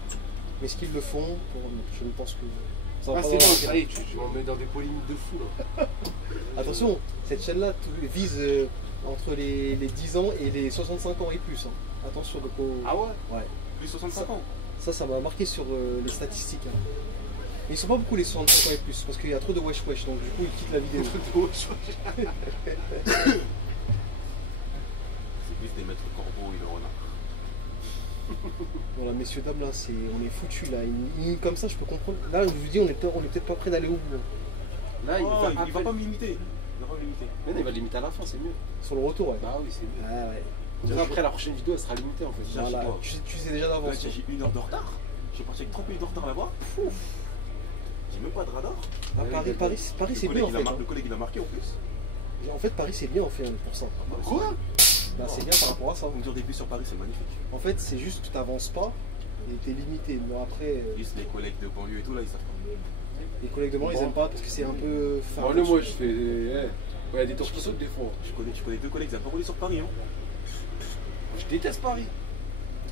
Mais est-ce qu'ils le font Je ne pense que. Ça va Ah, pas c'est dans bon, la- ça y est, tu m'en mets dans des polémiques de fou là. Attention, cette chaîne-là vise entre les 10 ans et les 65 ans et plus. Hein. Attention, donc Ah ouais? ouais. Plus 65 ans. Ça m'a marqué sur les statistiques. Hein. Mais ils sont pas beaucoup les 65 ans et plus, parce qu'il y a trop de wesh wesh, donc du coup ils quittent la vidéo. C'est plus des maîtres corbeaux et le renard. Voilà, messieurs, dames, là, on est foutus, là. Une ligne comme ça, je peux comprendre. Là, je vous dis, on est peut-être pas prêt d'aller au bout. Hein. Là, Il va pas me limiter. Il va pas me limiter. Mais non, il va limiter à la fin, c'est mieux. Sur le retour, ouais. Bah oui, c'est mieux. Ah ouais. Déjà, après, la prochaine vidéo, elle sera limitée en fait. Déjà, Voilà, chez toi. tu sais déjà Là, d'avance. j'ai 1 heure de retard. J'ai parti avec 30 minutes de retard là-bas. J'ai même pas de radar. Ah, Paris, c'est Le bien en collègue, fait. le collègue, il a marqué en plus. En fait, Paris, c'est bien en fait hein, pour ça. Quoi? Bah, c'est bien par rapport à ça. Une dure début sur Paris, c'est magnifique. En fait, c'est juste que tu n'avances pas et tu es limité. Mais après, Juste les collègues de banlieue et tout, là, ils savent pas. les collègues de moi, ils Bon. aiment pas parce que c'est un peu. Bon, le moi, je fais. Il y a des tours qui sautent des fois. Tu connais 2 collègues qui n'ont pas roulé sur Paris, hein. Je déteste Paris.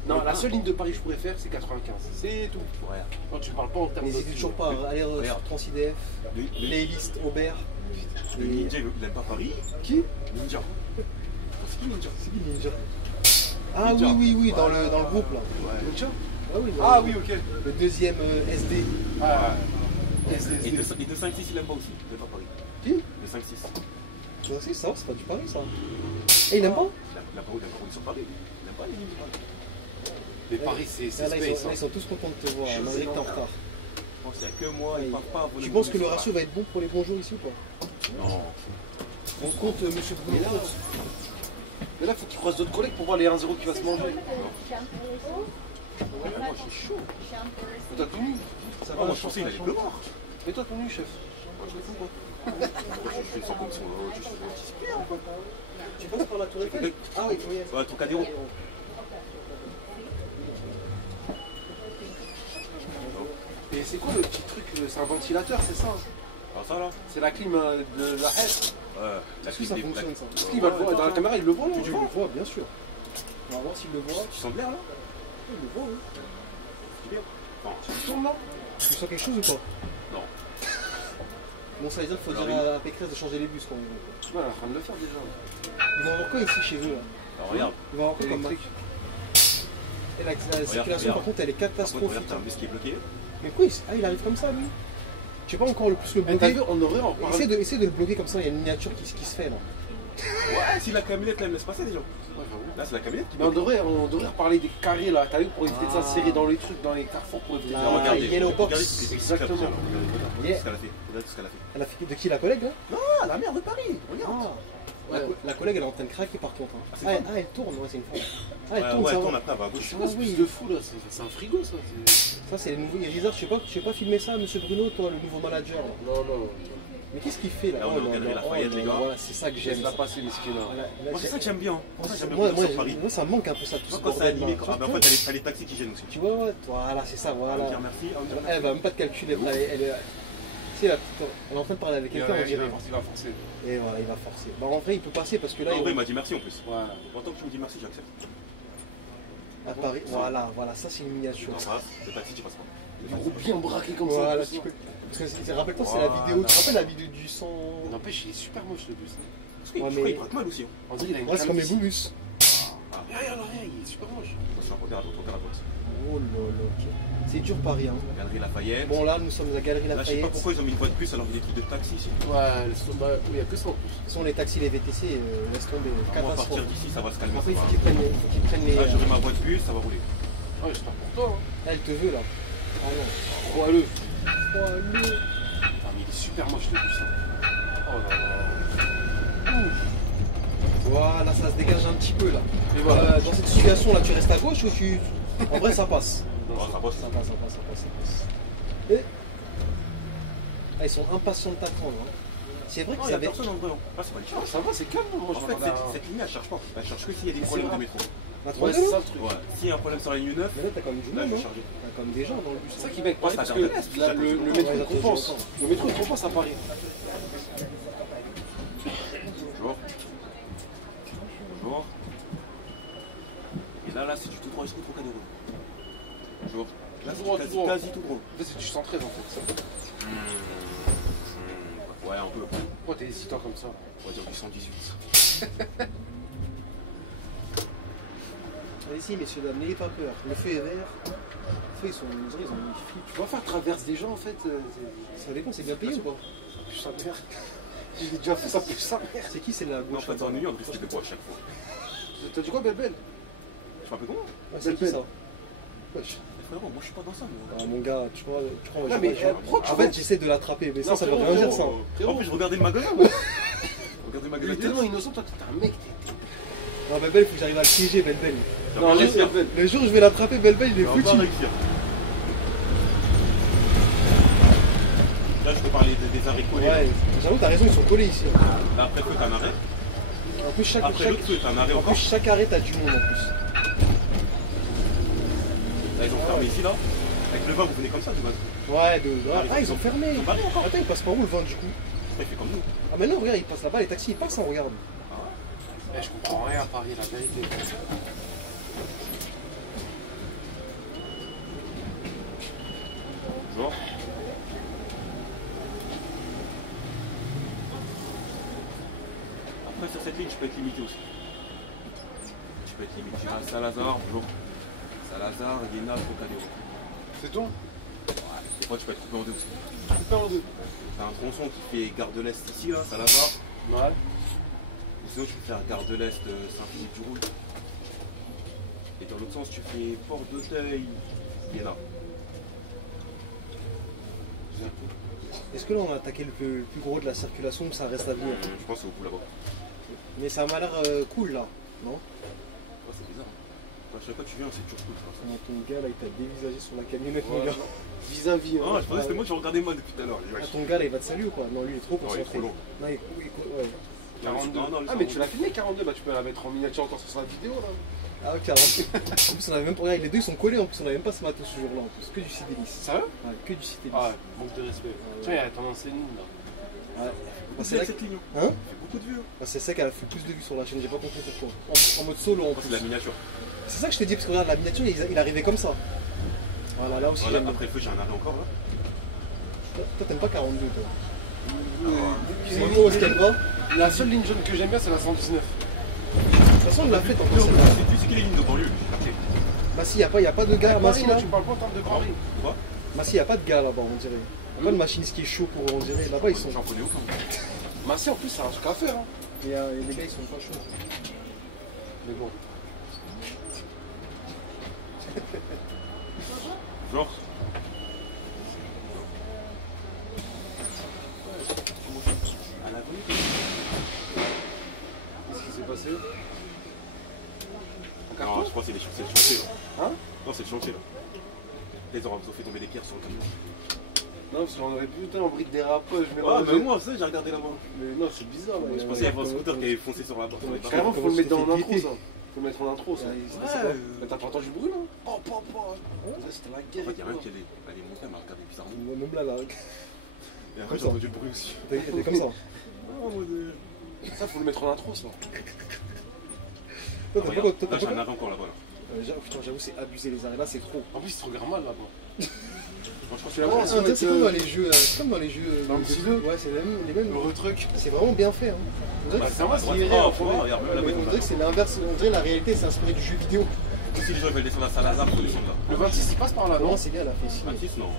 Non, la seule ligne de Paris que je pourrais faire, c'est 95. C'est tout. Ouais. Non, tu parles pas en termes de. N'hésitez toujours pas à aller sur Regarde. TransIDF, Le playlist Aubert. Ninja, il n'aime pas Paris. Qui Ninja. C'est qui Ninja? C'est qui Ninja? Ah Ninja. oui, dans le groupe là. Ouais. Ninja Ah oui, Ah oui, ok. Le deuxième SD. Ah, Et de 5-6, il n'aime pas aussi. Il n'aime pas Paris. Qui De 5-6. Ça, c'est pas du Paris ça. Et il aime pas? Il n'a pas roulé sur Paris. Il n'aime pas les lignes de Paris. mais Paris, c'est Là, ils space. sont, Hein. ils sont tous contents de te voir, Je malgré sais que t'es en pas. retard. Je pense qu'il n'y a que moi, ils ne partent pas à voler. Tu penses que le ratio va être bon pour les bons jours ici ou pas? Non. On compte monsieur Bruno. Mais là, faut qu'il croise d'autres collègues pour voir les 1-0 qui va se manger. Moi, j'ai chaud. Toi, t'as tout nu. Ça Moi, je pensais qu'il allait pleuvoir. Et toi, ton nu, chef. Moi, je le fous, moi. Je fais sans commission. Je suis anticipé. Tu passes par la tour Eiffel? Ah oui, oui. Ouais, Trocadéro. Et c'est quoi le petit truc? C'est un ventilateur, c'est ça? Alors ça, là. C'est la clim de la haie. Ouais, la Est-ce que ça clim des fonctionne plaques. ça? Est-ce qu'il va le voir? Dans la caméra, il le voit, là? Tu le vois, bien sûr. On va voir s'il le voit. Tu sens de l'air, là? Il le voit, oui. C'est bien. Enfin, Tu tournes là? Tu sens quelque chose ou pas? non. Bon, ça veut dire qu'il faut Alors, dire à Pécresse de changer les bus quand même. Ouais, elle est en train de le faire déjà. Ils vont avoir quoi ici chez eux là? Alors, regarde. Ils vont avoir quoi comme Électrique. Et la circulation par contre elle est Par contre, catastrophique. regarde, t'as un bus qui est bloqué. Mais quoi il arrive comme ça lui? Je sais pas encore le plus le Mais t'as bloquer. vu, on aurait en parlé. Essaye de le bloquer comme ça, il y a une miniature qui se fait là. Ouais, si la camionnette, là, elle me laisse passer déjà. Ouais, j'avoue. Là, c'est la camionnette qui Mais on bloque. devrait reparler des carrés là, t'as vu, pour éviter de Ah. s'insérer dans les trucs, dans les carrefours pour éviter de Là, faire regarder. Yellow Box. Regardez ce qu'elle a fait. Exactement. Regardez ce qu'elle a fait. Regardez ce qu'elle a fait. Elle a fait de qui la collègue là? Ah, la mère de Paris. Regarde. La collègue elle est en train de craquer par contre. Hein. c'est Ah, une elle tourne, ouais c'est une femme. Ah elle Ouais, tourne, ouais, ça elle tourne va. après, elle va à gauche. Ah oui. de fou là, c'est un frigo ça. Ça c'est les nouveaux Irizard, je sais pas filmer ça monsieur Bruno, toi le nouveau manager là. Non, non. Mais qu'est-ce qu'il fait là? Là, on est en Galerie Lafayette, les gars. Voilà, c'est ça que J'aime j'aime. la passer, mesquin là. Voilà, là, Moi, c'est ça que j'aime bien. Moi, j'aime moi, bien sur Paris. moi, ça me manque un peu ça, tout Moi, ce quand c'est bordel, animé, là. ah, ben, en fait, t'as les taxis qui gênent aussi. Tu vois, ouais, voilà, c'est ça, On voilà. va dire merci. On va dire Elle va même pas te calculer, elle est... Tu sais, la petite... elle est en train de parler avec quelqu'un, on dirait. Il va forcer. Et voilà, il va forcer. Bah, en vrai, il peut passer parce que là, En vrai, il il m'a dit merci en plus. Ouais. Autant que tu me dis merci, j'accepte. à Paris. Voilà, ça c'est une miniature. Non, ça, le taxi, tu passes pas. Du groupe bien braqué comme ça. Voilà, tout tu ça. peux... Parce que rappelle-toi, c'est la vidéo. Tu te rappelles la vidéo du sang? N'empêche, il est super moche le bus. Parce qu'il Ouais, je crois mais- qu'il braque mal aussi. On dirait qu'il a une Ouais, c'est comme les calvitie. boubus. Regarde, il est super moche. Attention, regarde à droite, regarde à droite. Oh là là, ok. C'est dur Paris, hein. Galerie Lafayette. Bon, là, nous sommes à la Galerie Là, je sais Lafayette. pas pourquoi ils ont mis une voie de plus alors qu'il y a des trucs de taxi ici. Ouais, il n'y a que ça en plus. Ce sont les taxis, les VTC, laisse tomber. On va partir Catastrophe. d'ici, ça va se calmer. Après, il ça faut va. qu'ils prennent les. Là, j'aurai ma voie de bus, ça va rouler. Ah, j'espère pour toi. Hein. Là, elle te veut, là. Ah non. Crois-le. Oh, le... Ah, mais il est super moche le bus. Hein. Oh là là. Voilà, ça se dégage un petit peu, là. Et voilà. Dans cette situation, là, tu restes à gauche ou tu... En vrai, ça passe. Ouais, ça bosse. Ça passe. Et... Ah, ils sont impatients de t'attendre. Hein. C'est vrai Non, qu'ils il y a avaient... personne en vrai. Ah, c'est pas une Ah, chance. ça va, c'est calme. Moi, je En fais fait, cette ligne, elle cherche pas. Elle cherche que s'il y a des problèmes de métro. La Ouais, 32, c'est là ça le truc. Ouais. S'il y a un problème sur la ligne 9, Mais là, t'as quand même du là, monde, je vais hein. charger. T'as comme des gens dans le bus. C'est ça qui va être pareil Ouais, parce ça que intéresse, là, le j'attends. métro Ouais, il compense. j'attends. Le métro il compense à Paris. Bonjour. Bonjour. Et là, c'est du tout droit jusqu'au Trocadéro. Bonjour. Là, Tout droit, c'est tout droit. quasi tout droit. En fait, c'est du 113 en fait. Ça. Ouais, un peu. Pourquoi t'es hésitant comme ça? On va dire du 118. Allez-y, messieurs, dames, n'ayez pas peur. Le feu est vert. Le feu, ils ont mis flic. Tu vas faire traverse des gens en fait. Ça dépend, c'est bien payé ou pas? Plus sa mère. J'ai déjà fait ça plus sa mère. C'est qui, c'est la Non, gauche? pas d'ennui, on risque de boire à chaque fois. T'as dit quoi, Belle? Je m'appelle comment? Ah, c'est qui ça? Wesh. Frérot, moi je suis pas dans ça, moi. Ah, mon gars, tu crois Non, mais, pourquoi tu en fait, j'essaie de l'attraper, mais ça veut frérot, rien dire ça. frérot. En plus, je regardais le magasin, moi. Regardez le Il magasin. est tellement innocent, toi t'es un mec. Non, Belbel, il faut que j'arrive à le piéger, Belbel. Non, laisse Belle. Le jour où je vais l'attraper, Belbel, il est On foutu. va réussir. Là, je peux parler des arrêts collés. Ouais, j'avoue, t'as raison, ils sont collés ici. Là, après le feu, t'as un arrêt. En plus, Après l'autre feu, t'as un arrêt en encore. plus, chaque arrêt, t'as du monde en plus. Là, ils ont fermé ici, là. Avec le vin, vous venez comme ça, du coup. Ouais, ah, ils ont fermé. Ils ont barré encore. Attends, ils passent par où le vent du coup? Après, il fait comme nous. Ah, mais non, regarde, il passe là-bas, les taxis, ils passent, hein, regarde. Eh, je comprends rien à Paris, la vérité. Genre. Après, sur cette ligne, je peux être limité aussi. Je peux être limité. J'irai à Saint-Lazare, bonjour. Saint-Lazare, Iéna, Trocadéro. C'est tout? Des fois, tu peux être coupé en deux aussi. Coupé en deux. T'as un tronçon qui fait Gare de l'Est ici, là, Saint-Lazare. Ouais. Ou sinon, tu peux faire Gare de l'Est, Saint-Philippe-du-Roule. Et dans l'autre sens, tu fais Porte d'Auteuil, Iéna. Est-ce que là, on a attaqué le plus gros de la circulation ou ça reste à venir? Je pense au bout là-bas. Mais ça m'a l'air cool là, non? Ouais, c'est bizarre. À chaque fois que tu viens, c'est toujours cool. Ça. Ton gars là, il t'a dévisagé sur la camionnette, mon Ouais. gars. Vis-à-vis. Ah, je pensais que c'était moi qui regardais moi depuis tout à l'heure. Ah, ton gars là, il va te saluer ou quoi? Non, lui, il est trop Non, il est concentré. trop long. Non, ouais. 42. Non, non, Ah, mais tu l'as filmé 42, bah tu peux la mettre en miniature encore sur sa vidéo là. Ah, ok, alors. En plus, on avait même pas. Regarde, les deux ils sont collés en plus, on avait même pas ce matos ce jour-là en plus. Que du Cité Lys. Sérieux? Ouais, que du Cité Lys. Ah, manque de respect. Tiens, il y a tendance c'est nous là. Ouais. Bah, C'est là cette ligne. Hein? Il fait beaucoup de vues. Bah, c'est ça qu'elle a fait plus de vues sur la chaîne, j'ai pas compris pourquoi. En mode solo en C'est plus. de la miniature. C'est ça que je t'ai dit, parce que regarde, la miniature, il arrivait comme ça. Voilà, là aussi Voilà, j'aime. après le feu, j'ai un arrêt encore là. Toi, t'aimes pas 42, toi. C'est C'est quoi, Skandra? La seule ligne jaune que j'aime bien, c'est la 119. De toute façon, on l'a fait en plus. C'est qui les lignes de banlieue? J'ai capté. Bah, si, y a pas de gars. Bah, Paris, si, là, là. tu parles pas en termes de Paris. Quoi? Bah, si, y a pas de gars là-bas, on dirait. Y a pas de machiniste qui est chaud pour, on dirait. Là-bas, ils sont. J'en connais aucun. Massi en plus, c'est un truc à faire. Hein. Et les gars, ils sont pas chauds. Mais bon. Genre. À la rue. Qu'est-ce qui s'est passé? Un Non, carton? je crois que c'est le chantier là. Hein? Non, c'est le chantier là. Ils ont fait tomber des pierres sur le camion. Non, parce qu'on aurait pu putain en brique dérapage. Mais Ah, mais moi, ça, j'ai regardé là-bas. Mais non, c'est bizarre. Ouais, Ouais, Je pensais y avoir un scooter qui avait foncé sur la porte. Ouais, carrément, faut le mettre dans C'était l'intro pété. ça. Faut le mettre en intro ça. Ouais, Mais t'as pas entendu le bruit là? Oh, ça, c'était la En guerre. fait, il y a rien qui allait monter, elle m'a regardé bizarrement. Même là, là. Et après, j'ai entendu le bruit aussi. T'es comme ça. Ça, faut le mettre en intro ça. Toi, Ah, t'as pas regarde, t'as là, j'ai pas- un arrêt encore là-bas. Là. Putain, j'avoue, c'est abusé les arrêts là, c'est trop. En plus, il se regarde mal là-bas. Moi, je crois que C'est c'est la la base. Ah, c'est comme dans les jeux. C'est comme dans les jeux. Dans le petit jeu. Ouais, c'est les mêmes. Le retruc. C'est vraiment bien fait. Hein. On dirait Bah, que c'est moi, c'est c'est irréel, vrai, en faut fait. voir, regarde, là-bas, ils ont On dirait que c'est l'inverse. On dirait que la réalité c'est inspiré du jeu vidéo. Si les gens veulent descendre à Saint-Lazare, il faut descendre là. Le 26, il passe par là, non? Non, c'est bien, elle a fait signe. 26, non.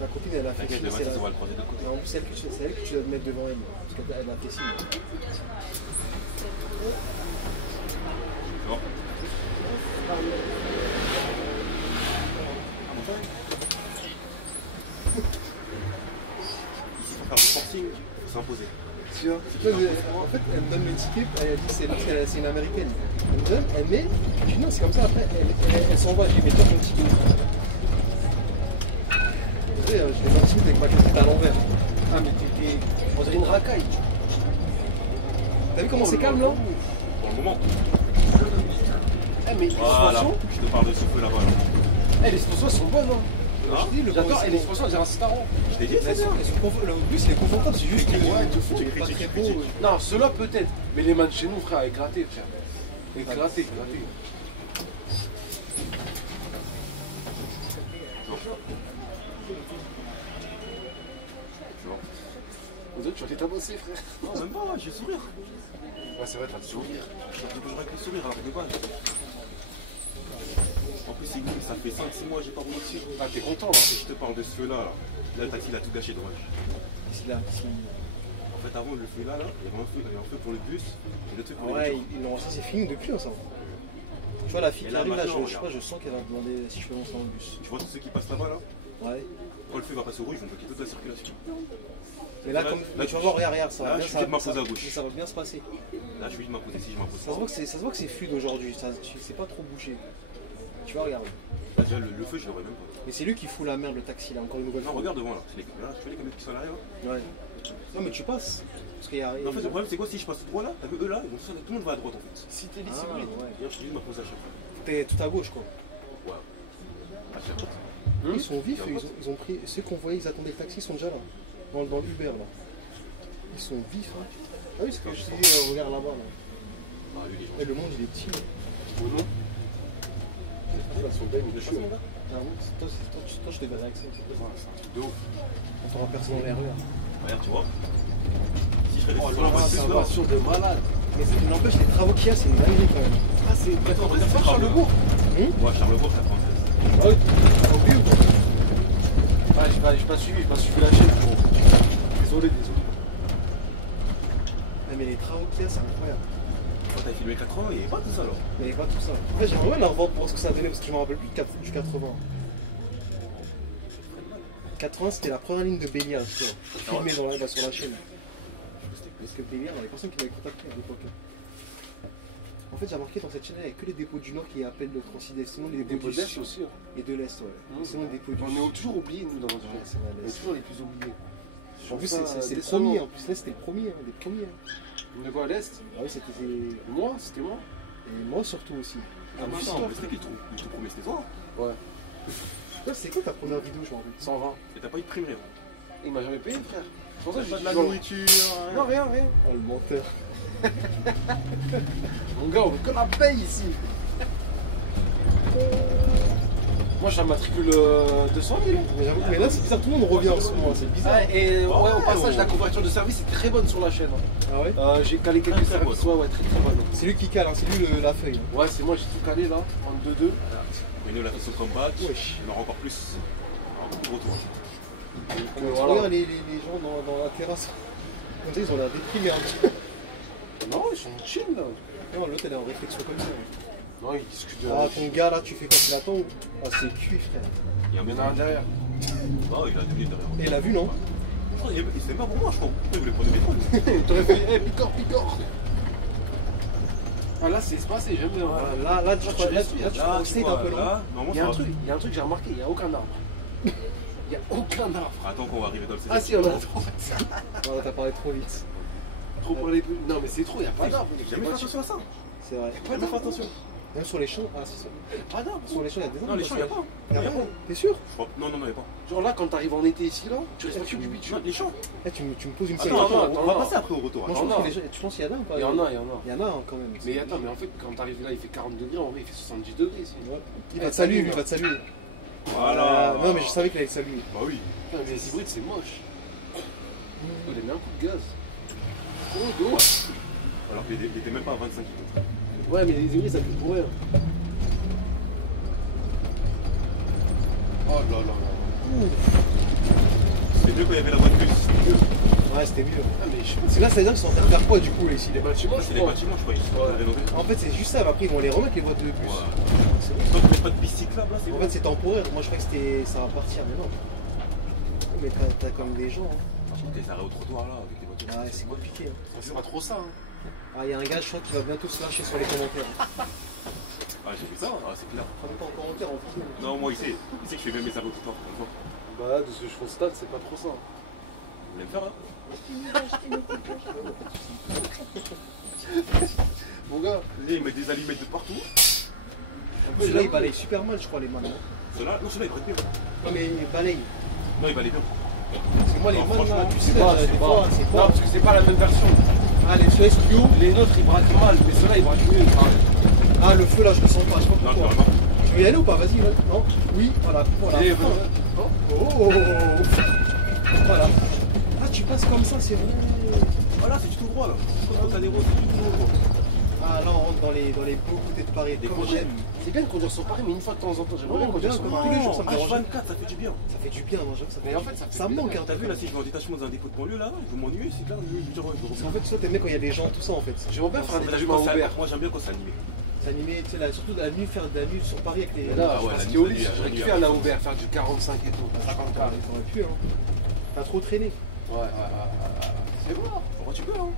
La copine, elle a fait T'inquiète, signe. le C'est 26, la- on va le croiser d'un côté. En plus, c'est elle que tu dois te mettre devant elle. Parce qu'elle a fait signe. Genre. Ici, pour faire du sporting, il faut s'imposer. Tu vois, en fait, elle me donne le ticket, elle dit c'est une américaine. Elle me donne, elle met, je dis non, c'est comme ça, après, elle s'en va, je lui mets toi ton ticket. Vous savez, je l'ai ticket avec ma casquette à l'envers. Ah, mais t'es. On dirait une racaille. T'as vu comment c'est calme là? Pour le moment. Eh, mais les Voilà, suspensions, je te parle de ce feu là-bas. Là. les suspensions sont bonnes, hein. Hein Je dis, le J'adore, et c'est les suspensions, on dirait un Staron. Je t'ai dit, c'est bien. Le bus il est confortable, c'est juste que Ouais, de fou. il est pas critique, très tu beau. critiques. Non, ceux-là peut-être. Mais les mains de chez nous, frère, éclatés, frère. Éclatés. Tu vois. Aux autres, tu vas les tabasser, frère. Non, même pas, j'ai le sourire. Ouais, c'est vrai, t'as le sourire. J'ai toujours avec le sourire alors de base. En plus, c'est cool, ça fait 5-6 mois que j'ai pas roulé dessus. Ah, t'es content, là. Je te parle de ce feu-là. Là, le taxi, il a tout gâché, dommage. En fait, avant, le feu là, il y avait un feu pour le bus et le truc pour les Ouais, voitures. ils l'ont ça, c'est fini depuis hein, ça. Tu vois la fille Et qui là, arrive là, maintenant, je sais pas, je sens qu'elle va me demander si je peux monter dans le bus. Tu vois tous ceux qui passent là-bas, là Ouais. quand le feu va passer au rouge, ils vont bloquer toute la circulation. Mais là, Là, comme, là, tu vas voir, regarde, ça va là, bien, je suis obligé de m'imposer à gauche. ça va bien se passer. Là, je suis obligé de m'imposer si je m'impose Ça se voit que c'est fluide aujourd'hui, c'est pas trop bougé. Tu vois, regarde. Là, déjà, le feu, je l'aurais même pas. Mais c'est lui qui fout la merde, le taxi là, encore une nouvelle Non, fois. regarde devant là. Tu vois les camionnettes qui sont à l'arrière là Ouais. Non, mais tu passes. Parce qu'il y a. En fait, le problème, c'est quoi si je passe tout droit là, t'as vu eux là, ils vont tout le monde va à droite en fait. Si t'es Ah, discipliné. ouais. D'ailleurs, je suis obligé de m'imposer à chaque fois. T'es tout à gauche quoi. Ouais. À chaque fois. Ils sont vifs, ils ont pris. Ceux qu'on voyait, ils attendaient le taxi, ils sont déjà là. Dans le Uber là. Ils sont vifs. Hein. Ah oui, c'est que je te dis, regarde là-bas. Là. Ah, lui, les gens. Et le monde il est petit. Ou non? Là, son bel, il est chaud. Ah oui, toi je te verrai avec ça. C'est un truc de ouf. On t'aura personne dans les rues. Regarde, tu vois. Si je serais Oh resté sur la là là, voie ça plus va là. sur de malade. Mais n'empêche, les travaux qu'il y a, c'est une dinguerie quand même. Ah, c'est. Attends, c'est pas Charlebourg? Ouais, Charlebourg, 96. Ah oui, t'as oublié ou pas? Ouais, j'ai pas suivi la chaîne. Bon. Désolé. Ah, mais les travaux qu'il y a, c'est incroyable. Quand t'as filmé 80, il n'y avait pas tout ça alors. Mais pas tout ça. En fait, j'aimerais bien la revendre pour ce que ça donnait, parce que je me rappelle plus du 80. 80, c'était la première ligne de Béliard, tu vois. Filmée sur la chaîne. Parce que Béliard, il y a des personnes qui m'avaient contacté à l'époque. En fait, j'ai remarqué dans cette chaîne, il n'y a que les dépôts du Nord qui appellent le Transidès. Sinon, les Des dépôts pots du d'Est Sud aussi. et de l'Est, ouais. Sinon, les dépôts du On Sud. est toujours oubliés, nous, dans notre Ouais, chaîne. c'est vrai, On est l'Est. toujours les plus oubliés. En plus, Ça, c'est le décevant. premier. En plus, là, c'était le premier. Des premiers. Hein. De quoi, à l'Est? Ah oui, c'était. Moi? C'était moi? Et moi surtout aussi. Ah, mais attends, mais c'était qui le tout premier? C'était toi? Ouais. Toi, c'est quoi ta première vidéo, je m'en rappelle? 120. Et t'as pas eu de prime, rien. Il m'a jamais payé, frère. C'est pour ça que je Pas dis de la toujours- nourriture. Non, rien. Oh, le menteur. Mon gars, on veut que la paye ici. Moi, je matricule 200 000. Mais, j'avoue, mais là, c'est bizarre, tout le monde revient en ce moment, c'est bizarre. Ah, et ouais, au passage, ouais. la couverture de service est très bonne sur la chaîne. Ah ouais? J'ai calé quelques Très services. bonne. Ouais, très bonne. C'est lui qui cale, hein, c'est lui la feuille. Ouais, c'est moi, j'ai tout calé là, en 2-2. Mais nous, la façon combat, Wesh. il y en aura encore plus. Encore plus retour. Tu Voilà. regardes les gens dans la terrasse. On dirait ils ont l'air déprimés un petit peu. Non, ils sont chill là. Non, l'autre elle est en réflexion comme ça. Non, ils discutent de. Ah, ton gars là, tu fais quand il attend. Ah, c'est cuit, frère. Il y a un Il y en a un derrière. Ah, il a 2 minutes derrière. Et il a vu, non? Oh, il s'est pas pour moi, je crois. Il voulait prendre le métro. T'aurais fait, hé, picor. Ah là, c'est espacé, j'aime bien. Voilà, là, tu respires. prends le state un peu, non? là, normalement, Il y a ça un va. truc, que j'ai remarqué, il n'y a aucun arbre. Il n'y a aucun arbre. Attends qu'on va arriver dans le Ah si, on a Voilà, t'as parlé trop vite. trop parlé plus. Non, mais c'est trop, il n'y a pas d'arbre. J'ai jamais fait attention à ça. C'est vrai. Pas Jamais fait d'arbre. attention. Même sur les champs, ah, c'est ça. Pas d'arbre. Sur les champs, il y a des arbres. Non, les champs, il n'y a pas. Y'a rien. T'es sûr? Je crois- Non, il n'y a pas. Genre là, quand t'arrives en été ici, là, tu respires que du Non, bitume. les champs. Eh, tu me poses une Attends, question. on va passer après au retour. Moi, je Attends, pense que non. les gens. Tu penses qu'il y en a ou pas? Il y en a. Il y en a hein, quand même. Mais attends, mais en fait, quand t'arrives là, il fait 40 degrés, en vrai, il fait 70 degrés ici. Ouais. Il va te saluer, lui, il va te saluer. Voilà. Non, mais je savais qu'il allait te saluer. Bah oui. Putain, les hybrides, c'est moche. Il a mis un coup de gaz. Oh, d'eau. Alors qu'il était même pas à 25 km. Ouais, mais les hybrides, ça fait pour rien. Oh là là là. C'était mieux quand il y avait la voiture. C'était mieux. Ouais, c'était mieux. Ah, mais je Parce que là, ça veut dire qu'ils sont en train de faire quoi du coup, là, ici les sais pas, C'est les bâtiments, je crois. Ils sont rénovés. En fait, c'est juste ça, mais après, ils vont les remettre les voies de bus. Ouais. C'est bon. Quand tu mets pas de piste cyclable là, c'est En bon. fait, c'est temporaire. Moi, je croyais que ça va partir, mais non. Mais t'as quand même des gens. Hein. Par contre, les arrêts au trottoir là, avec les voitures. Ah, c'est compliqué. Hein. C'est pas trop ça. Hein. Ah, il y a un gars, je crois, qui va bientôt se lâcher sur les commentaires. Ah, j'ai fait ça, ah, c'est clair. Prends pas en commentaire, en fait. Non, moi, il sait que je fais même mes arrêts au trottoir. Vous Bah, de ce que je constate, c'est pas trop ça. voulez me faire là? Mon gars, Ils mettent des allumettes de partout. En plus, là, il balaye super mal, je crois, les mains. Non, Ceux-là, non, ceux-là, ils prennent bien. mais il balaye. Non, ils balayent bien. Parce que moi, les Non, mains, là, franchement, tu sais, c'est pas, des c'est fois, pas. c'est Non, pas. parce que c'est pas la même version. Ah, les sur SQ. Les nôtres, ils braquent mal, mais ceux-là, ils braquent mieux. Ah, le feu, là, je le sens pas, je sais pas Non, je pourquoi. parle pas. Tu veux y aller ou pas? Vas-y, ouais. Non? Oui, voilà. Voilà. Et, Oh! Voilà. Ah, tu passes comme ça, c'est vrai. Voilà, c'est du tout droit là. Quand t'as des routes, c'est du tout droit. Ah, là, on rentre dans les beaux côtés de Paris. Des Comme projets. j'aime. C'est bien de conduire sur Paris, mais une fois de temps en temps, j'aimerais bien Non, conduire bien, sur comment Paris. tous les jours, ça me dérange. H24, ça fait du bien. Ça fait du bien, moi, j'avoue, ça fait Mais du en fait, bien. ça fait Ça me plaisir. manque, hein. T'as vu là, si je vais en détachement dans un dépôt de banlieue là, je vais m'ennuyer, c'est clair, je vais dire ouais, je Parce qu'en fait, toi, t'aimes bien quand il y a des gens, tout ça, en fait. J'aimerais bien faire un vais détachement à Uber. Moi j'aime bien quand c'est animé. C'est animé, tu sais, là, surtout la nuit, faire de la nuit sur Paris avec les. Mais là, Ah ouais, parce la qu'il est au nuit, lit, la j'aurais nuit, kiffé la aller à nuit. Uber, faire du 45 et tout. 50 Ah, t'aurais pu, hein. T'as trop traîné. Ouais. C'est bon. Pourquoi tu peux hein?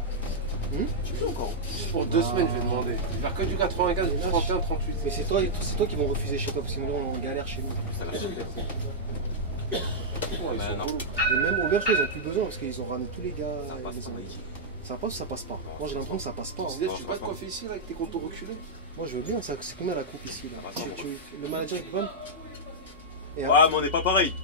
Tu peux encore. Juste pour 2 semaines, je vais demander. Je vais faire que du 95, du 31, 38. Mais c'est toi qui vont refuser chez toi, parce que sinon, on galère chez nous. Ça va super. Ouais, ils sont non. relous. Et même Uber, ils ont plus besoin, parce qu'ils ont ramené tous les gars. Ça et passe les pas autres. ici. Ça passe ou ça passe pas? Moi, j'ai l'impression que ça passe pas. hein. Tu peux pas te coiffer ici là, avec tes contours reculés? Moi, je veux bien, c'est combien la coupe ici là? Ça passe pas, Le manager, il peut pas. Et Ouais, mais on n'est pas pareil.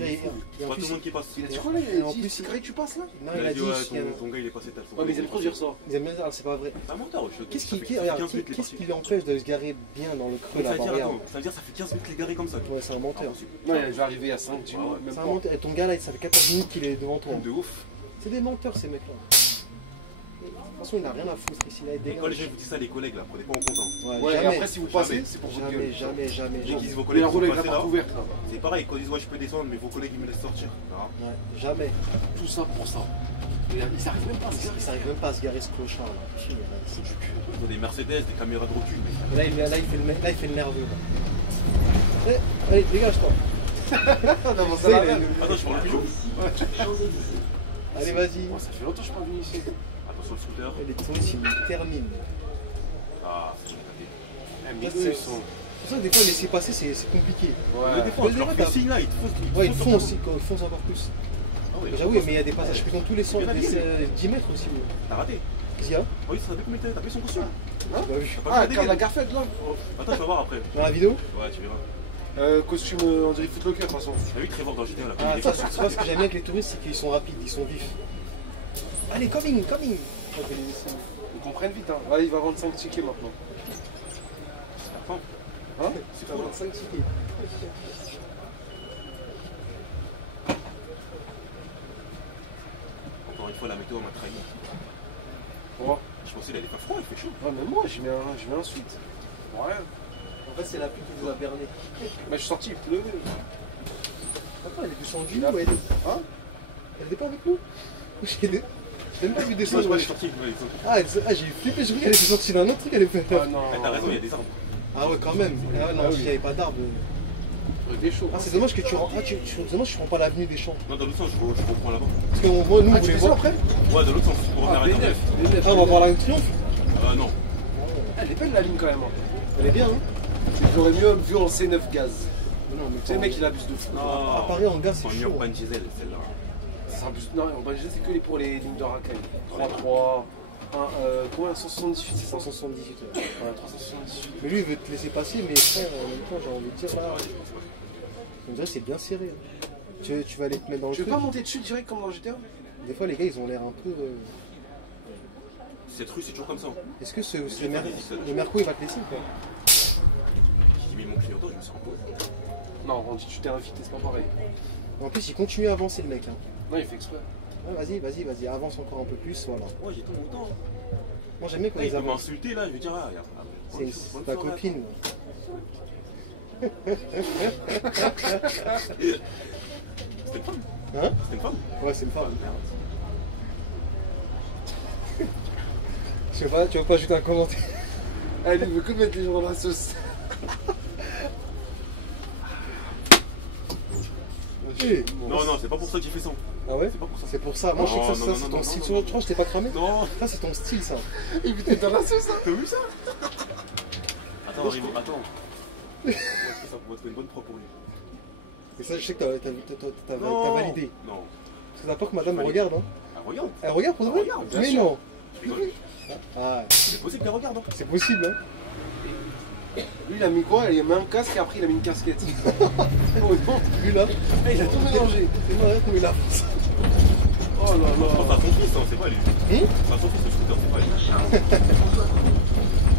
Et en Pas plus, tout le monde qui passe. Il a dit quoi là? Et Il en a dit plus, c'est vrai que tu passes là? non, Il il a a dit, dit ouais, qu'il y a- ton gars il est passé tard. Ouais, mais ils aiment trop dire ça. ils aiment bien dire, c'est pas vrai. C'est un menteur, wesh. Qu'est-ce Ça qui, fait regarde, 15 minutes, il est qu'est-ce parti. qui l'empêche de se garer bien dans le creux Ça là-bas? veut dire, Regarde. attends, ça veut dire ça fait 15 minutes les garer comme ça. Ouais, c'est un menteur. Impossible. Non, il va arriver à 5, 10 Ouais, ouais. minutes, même C'est pas. un menteur. Et ton gars là, ça fait 14 minutes qu'il est devant toi. De ouf. C'est des menteurs ces mecs-là. De toute façon, il n'a rien à foutre ici. Là, il Et quand les dégage. gens vous disent ça, les collègues là, prenez pas en compte. hein. Ouais, et jamais, après si vous passez, Jamais. c'est pour votre jamais, gueule. jamais, jamais, Dès jamais. qu'ils disent vos Mais collègues la qui roule sont avec la passés porte là, ouverte là. c'est pareil, quand ils disent ouais je peux descendre, mais vos collègues ils me laissent sortir. Ah. Ouais, jamais. Tout ça pour ça. Ils arrivent même pas à se garer. Ça arrive même pas à se garer ce clochard là. Putain, mais là, c'est du cul. Ils ont des Mercedes, des caméras de recul. Et là, il fait le nerveux. Là. Allez, dégage-toi. Non, mais C'est- ça va. Attends, je prends le culot. Allez, vas-y. Ça fait longtemps que je suis pas venu ici. Attention le scooter. Et les touristes, ils me terminent. Ah, c'est bon, raté. Mais c'est- eux, ils sont. C'est pour ça que des fois, laisser passer, c'est compliqué. Mais des Ouais. fois, Mais je leur des fais fois, signe là, ils te font. Ouais, ils foncent aussi, quand ils foncent encore plus. Ah ouais, Mais j'avoue, mais il y a des passages plus dans tous les sens, Il y en a des- 10 mètres aussi. T'as raté. Qu'est-ce qu'il y a? Oui, ça fait combien de temps? T'as pris son costume? J'ai pas vu. T'as pas Ah, vu quand la la Garfield là. Attends, tu vas voir après. Dans la vidéo? Ouais, tu verras. Costume, on dirait Footlocker de toute façon. T'as vu Trevor dans GTA là? Ah, il est ça, pas c'est pas ce que j'aime bien avec les touristes, c'est qu'ils sont rapides, ils sont vifs. Allez, coming! Ils comprennent vite, hein. Là, il va vendre 5 tickets maintenant. Enfin, Hein? c'est Ça fou là. va 5 tickets. Encore une fois, la météo m'a trahi. Ouais. Je pensais qu'il allait faire froid, il fait chaud. Ouais, mais moi, je mets un suite. Ouais. En fait, c'est la pluie qui vous a berné. Mais je suis sorti, il pleuvait. Attends, elle est descendue ou elle est. Hein? Elle était pas avec nous? J'ai même pas vu Moi, descendre. je Ouais. suis sorti. J'ai flippé, je croyais qu'elle était sortie d'un autre truc, elle est fait. Ah non. T'as raison, il y a des arbres. Ah ouais, quand même. Ah non, Ah oui. s'il n'y avait pas d'arbre. Il est chaud. Ah, c'est dommage que tu rentres. Ah, c'est dommage que tu prends pas l'avenue des Champs. Non, dans l'autre sens, je reprends là-bas. Parce que moi, nous, on Ah, tu voulait fais ça voir. après? Ouais, dans l'autre sens, pour revenir à la B9. Ah, on va voir la Triomphe. Non. Elle est belle la ligne quand même. Hein. Elle est bien, hein? Je l'aurais mieux vu en C9 gaz. Non, mais Tu sais, le mec, il abuse de fou. Non. À Paris, en gaz, c'est En chaud. urban diesel, celle-là. Ça abuse. Non, en Belgique, c'est que les pour les lignes de racaille. 3-3. Combien 178, c'est ça? 178. Ouais. Ouais, 378. Mais lui, il veut te laisser passer, mais frère, en même temps, j'ai envie de dire là. On dirait que c'est bien serré. Hein. Tu vas aller te mettre dans le Tu veux truc. pas monter dessus direct comme dans GTA? Des fois, les gars, ils ont l'air un peu. Cette rue, c'est toujours comme ça. Est-ce que le Merco, il va te laisser ou pas? J'ai mis mon clignotant, je me sens en pause. Non, on dit tu t'es invité, c'est pas pareil. En plus, il continue à avancer, le mec. Hein. Non, il fait exprès. Ouais, vas-y, avance encore un peu plus, voilà. Ouais, j'ai ton autant. Moi, j'aime bien quand Il ils peut avancent. m'insulter là, je vais dire, ah, regarde. C'est ta copine. C'était une femme. Hein? C'était une femme. Ouais, c'est une Ah, femme. merde. Tu veux pas ajouter un commentaire? Elle il veut que mettre les gens dans la sauce. Eh, Non, non, c'est pas pour ça que j'ai fait ça. Ah ouais? C'est pas pour ça. C'est pour ça. Moi, je sais que Non, ça, non, c'est non, ton non, style. non, Tu non. vois, je t'ai pas cramé? Non. Ça, c'est ton style, ça. Il veut dans la sauce, hein. T'as vu ça? Attends, arrive, attends. Est-ce que ça pourrait être une bonne preuve pour lui? Et ça, je sais que t'as Non. validé. Non. Parce que t'as peur que madame me Validé. regarde, hein? Ah, regarde. Elle regarde pour de vrai? Regarde, bien Mais sûr. non. Je rigole. Ah, C'est possible qu'elle regarde. Hein. c'est possible, hein? Lui, il a mis quoi? Il a mis un casque et après, il a mis une casquette. Oh non. Lui, là. Il a tout mélangé. C'est marrant comme il a fait ça. Oh là Je pense là. à son fils, hein, c'est pas lui. Hum? À son fils, le scooter, c'est pas lui.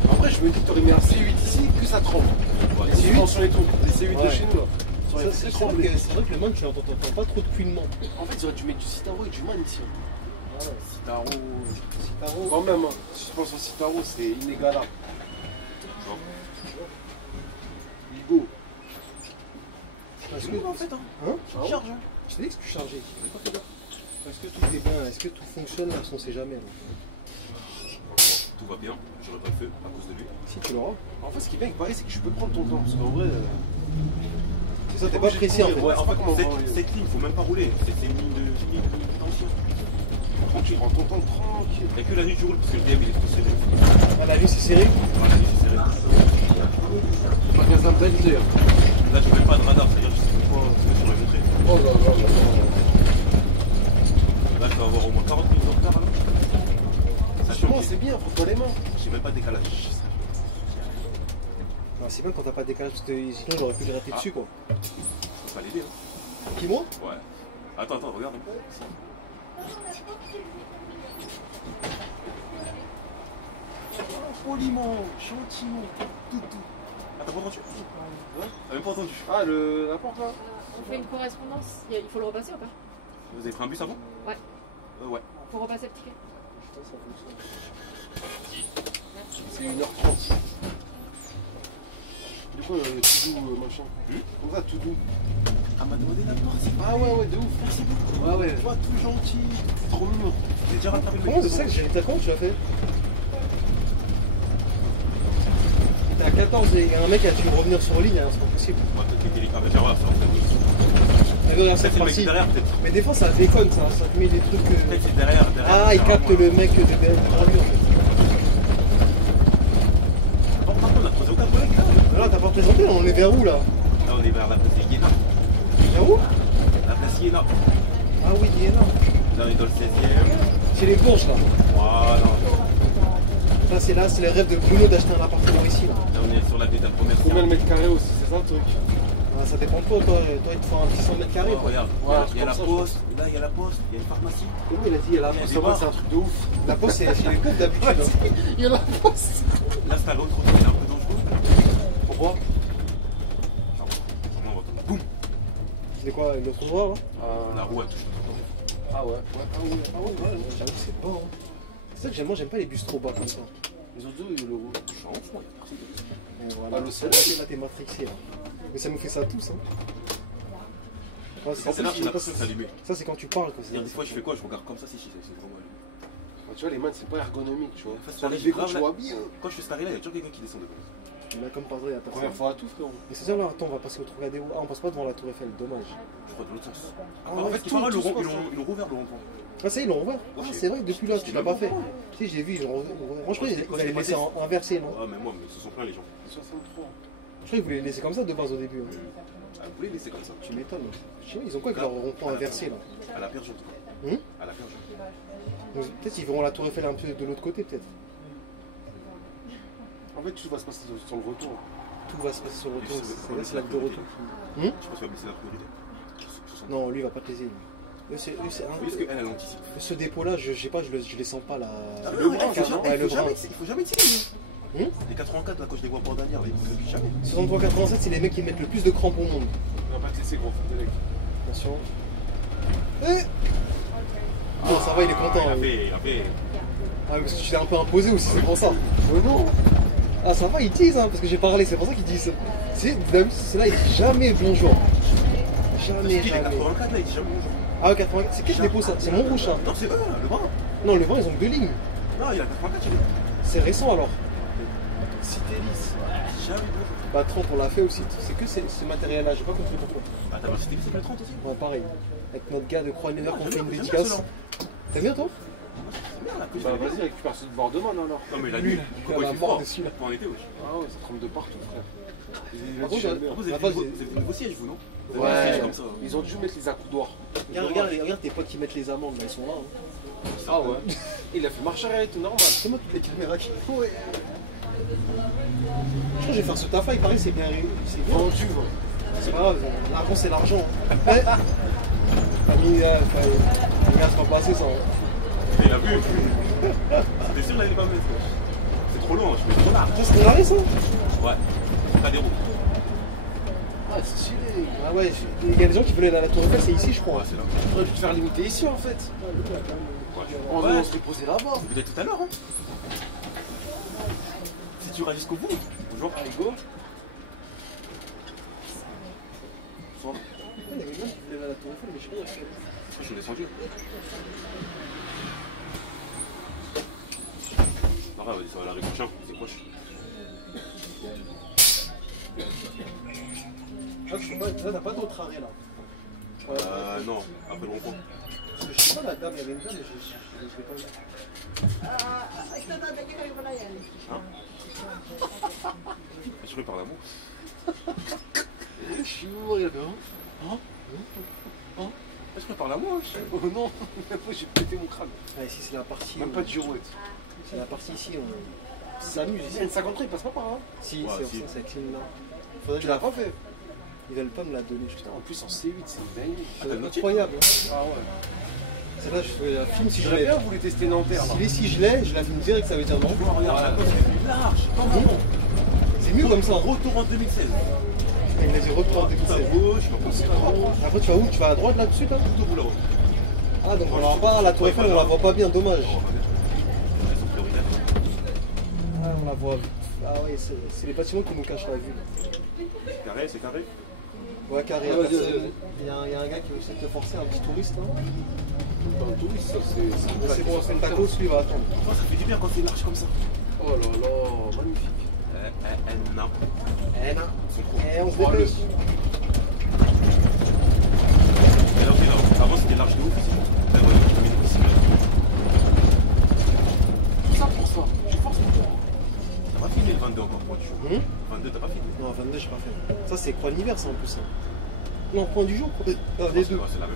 En vrai, je me dis que t'aurais mis un C8 ici, que ça tremble. Ouais, Les C8 sur les tours. Les C8 de Ouais. chez nous, là. Ça aurait Ça, fait c'est trembler. vrai que le man, tu n'entends pas trop de couinement. En fait, ils auraient dû mettre du Citaro et du Man ici. Citaro. Citaro. Quand même, hein. Si je pense au Citaro, c'est inégalable. Genre. Bigo. Est-ce C'est que, bon, en fait, hein. hein? Je charge, hein. Je t'ai dit que tu chargeais. J'ai pas fait gaffe. Est-ce que tout est bien? Est-ce que tout fonctionne là? On sait jamais. Là. Tout va bien, j'aurais pas le feu à cause de lui. Si tu l'auras. En fait, ce qui est bien avec Paris, c'est que je peux prendre ton temps. Parce qu'en vrai, C'est ça, t'es pas pressé en fait. Ouais, en fait, comment on va- Cette ligne, faut même pas rouler. C'est une ligne de tension. Tranquille. prends ton temps tranquille. Il n'y a que la nuit que je roule parce que le DM il est trop serré. Ah, la nuit, c'est serré. Ah, la nuit c'est serré. Magasin Belgier. Là j'ai même pas de radar, c'est-à-dire je sais même pas ce que sur le montrer. Oh là là là. Là je vais avoir au moins 40 minutes de retard là. Sachant Franchement, que c'est bien, faut pas les mains. j'ai même pas de décalage. Ah, c'est bien quand t'as pas de décalage parce que sinon j'aurais pu le rater Ah. dessus quoi. Je peux pas l'aider. Hein. Qui moi? Ouais. Attends, regarde. Poliment, gentiment, tout. Ah, t'as pas entendu? Ouais. T'as même pas entendu. Ah, la porte là? On fait une correspondance. Il faut le repasser ou pas? Vous avez pris un bus avant? Ouais. Ouais. Faut repasser le ticket. C'est 1h30. Du coup, tout doux, machin. Comme ça, tout doux. Ah, m'a demandé la porte. Ah ouais, de ouf. Merci beaucoup. Ouais, ouais. Toi, tout gentil. Trop mignon. J'ai déjà rattrapé le Comment c'est ça que j'ai. T'as comment tu l'as fait? T'es à 14 et il y a un mec qui a dû revenir sur ligne, hein, c'est pas possible. Moi, peut-être que ah, bah, tiens, voilà, c'est en fait. Mais regarde, Peut-être cette c'est le mec partie. derrière, peut-être. Mais des fois ça déconne, ça te met des trucs. Peut-être c'est derrière. Ah, il capte le mec de gravure. Par contre, on a posé aucun collègue là. Là, t'as pas présenté, on est vers où là? Là, on est vers la place Iéna. Vers où? La place Iéna. Ah oui, il est là. Là, on est dans le 16e. C'est les bourges là. Voilà. Là, c'est le rêve de Bruno d'acheter un appartement ici là. Là, on est sur la détale Combien commerciale. de mètres carrés aussi, c'est ça le truc? Ah, ça dépend de toi, il te faut un petit 100 mètres carrés. Oh, Quoi. regarde, Ouais, il y a la comme ça, poste, là il y a la poste, il y a une pharmacie. Comment il a dit? Il y a la Il y a poste. des bars. C'est un truc de ouf. La poste, c'est chez les pauvres d'habitude. Hein. Il y a la poste. Là c'est à l'autre côté, c'est un peu dangereux. Pourquoi? Boum. C'est quoi, l'autre endroit là? La roue elle touche. Ah ouais. J'avoue, c'est pas. Hein. C'est ça que j'aime, moi j'aime pas les bus trop bas comme ça. Les autres deux, il y a le roux. Je suis en fond, il y a personne de- Et voilà. Ah, le ciel. Là, t'es matrixé là. Mais ça nous fait ça tous. Hein. Ouais, C'est là que je sais pas, c'est allumé. ça, c'est quand tu parles. Quoi. C'est-à-dire, des fois je fais quoi? Je regarde comme ça, si c'est vraiment allumé. Tu vois, les mains, c'est pas ergonomique, tu vois. En fait, Sur les j'ai vélos, grave tu la- vois bien. Quand je fais cette arrêt là, il y a toujours quelqu'un qui descend devant. Là, comme par hasard, il y a personne. Première fois à tout, frérot. Mais c'est ça là, attends, on va passer au Trocadéro. Ah, on passe pas devant la Tour Eiffel, dommage. Je crois de l'autre sens. Ah, En ouais, fait, tout- ils tout se l'ont passe, ils l'ont rouvert le rond-point. Ah, ça, ils l'ont ouvert. Ah, c'est vrai, depuis là, tu l'as pas fait. Ouais. Si, j'ai vu, ils l'ont ouvert. Moi, je croyais Quand qu'ils allaient j'étais laisser passé, inverser, non? Ah, mais moi, mais ce sont plein les gens. 63. Je croyais qu'ils voulaient les laisser comme ça de base au début. Hein. Ah, vous voulez laisser comme ça? Tu m'étonnes. Je sais pas, ils ont quoi avec leur rond-point inversé là? À la perche en tout cas. Hum À la perche. Donc, peut-être ils verront la Tour Eiffel un peu de l'autre côté, peut-être. En fait, tout va se passer sur le retour. Tout va se passer sur le retour. Ouais, C'est l'acte de retour. Je pense qu'il va baisser la priorité. Non, lui, il va pas te léser. Eux, c'est Oui, parce qu'elle, elle anticipe. ce dépôt-là, je sais pas, je les sens pas là. Le bras, Ouais, le bras. il faut jamais tirer. Hum Les 84, là, quand je les vois pour dernière, ils ne le jamais. 63-87, c'est les mecs qui mettent le plus de crampes au monde. On va pas te laisser, gros, faut délai. Attention. Bon, ça va, il est content. Il a hein. fait. Ah, parce que tu t'es un peu imposé aussi, c'est pour ça. Oh non. Ah, ça va, ils disent, hein, parce que j'ai parlé, c'est pour ça qu'ils disent. D'habitude, c'est là, il dit jamais bonjour. Jamais, Il est jamais. 84, là, il dit jamais bonjour. Ah, ouais, 84, c'est quel dépôt ça? C'est Montrouge, ça. Non, c'est eux, là, le bras. Non, le vent, ils ont que 2 lignes. Non, il a 84, il est. C'est récent alors. Cité lisse. Jamais bonjour. Bah, 30, on l'a fait aussi. C'est que ce matériel-là, j'ai pas compris pourquoi. Ah, t'as vu Cité lisse, c'est le 30 aussi? Ouais, pareil. Avec notre gars de Croix-Nevers qu'on fait une J'aime bien dédicace. ceux-là. T'aimes bien, toi? Merde, la plus. Bah, vas-y, récupère ceux de Bordeaux, alors. Non, mais la Lui, nuit. il Pourquoi a il la fait mort froid? dessus là. Pas en été, wesh. Ah ouais, ça trempe de partout, frère. Par contre, En plus, vous la avez base, des nouveaux sièges, vous, non? Vous avez des Ouais, sièges comme ça. ils ont dû mettre les accoudoirs. Regarde tes potes qui mettent les amendes, là, ils sont là. Hein. Ah ouais. Il a fait marche arrière et tout normal. C'est moi toutes les caméras qu'il faut. Ouais. Je crois que je vais faire ce taf là, il paraît que c'est bien. C'est bien. Vendu, C'est pas grave, l'argent c'est l'argent. Hein. Ouais. T'as mis. Regarde, c'est pas passé ça. Hein. Il a vu. T'es sûr, là, il est pas mettre. C'est trop long, je mets trop large. Ça, c'est ton arrêt ça? Ouais. Pas des roues. Ah, c'est stylé. Ah ouais, il y a des gens qui veulent aller à la Tour Eiffel, c'est ici je crois. Ouais, c'est là. On aurait pu te faire limiter ici en fait. On Ouais. se reposer là-bas. Vous venez tout à l'heure, hein. Si tu iras jusqu'au bout. Bonjour. Allez, go. Bonsoir. Il y avait des gens qui voulaient aller à la Tour Eiffel, mais je sais pas. Je suis descendu. Non, vas-y, ça va la rue prochain, c'est proche. Là, t'as pas d'autre arrêt là. Non, après le rond-point. Parce que je sais pas, la dame, il y avait une dame, mais je l'ai pas vu. Je suis par l'amour. Je suis mort, il a fait hein. Je suis par l'amour. Oh non, j'ai pété mon crâne. Ah, ici c'est la partie. Même pas de girouette. C'est la partie ici, on s'amuse Il y ici. a une 53, il passe pas par là. Si, Ouais, c'est si. ça, c'est clean là. Faudrait que Tu je l'as la pas fait. Ils veulent pas me la donner, je Putain, en plus en C8, c'est une dingue. C'est incroyable. Hein. Ah ouais. Celle-là, je fais la film si je J'aurais l'ai. bien voulu tester Nanterre. Si je l'ai, je la filme direct, ça veut dire non. Tu vois, regarde, la côte elle est large. Pas vraiment. C'est mieux comme ça. Retour en 2016. Il les a retournés Tout à gauche, je pense que c'est à droite. Après, tu vas où? Tu vas à droite là-dessus là? Tout roule là-haut. Ah, donc on la voit pas, la tour Eiffel, on la voit pas bien, dommage. Elles sont prioritaires. Ah, on la voit. Ah ouais, c'est les bâtiments qui nous cachent la vue. C'est carré, c'est carré. Ouais, carré. Ah, vas-y, personne. vas-y. Il y a un gars qui veut essayer de te forcer, un petit touriste là. Dans le touriste, ça c'est. Mais c'est bon, on fait le tacos, lui il va attendre. Oh, ça fait du bien quand c'est large comme ça. Oh là là, magnifique. Non. Eh non. Ils sont trop. Eh, on se Oh, le- dépêche. Mais là, ok, là. Avant c'était large de ouf ici. Là, ouais, je mets ici. Ça pour ça. Je force. T'as pas filmé le 22 encore, point du jour. 22, t'as pas filmé. Non, 22, j'ai pas fait. Ça, c'est Croix l'hiver, ça en plus. Hein. Non, point du jour. Non, les deux. Ouais, c'est la même.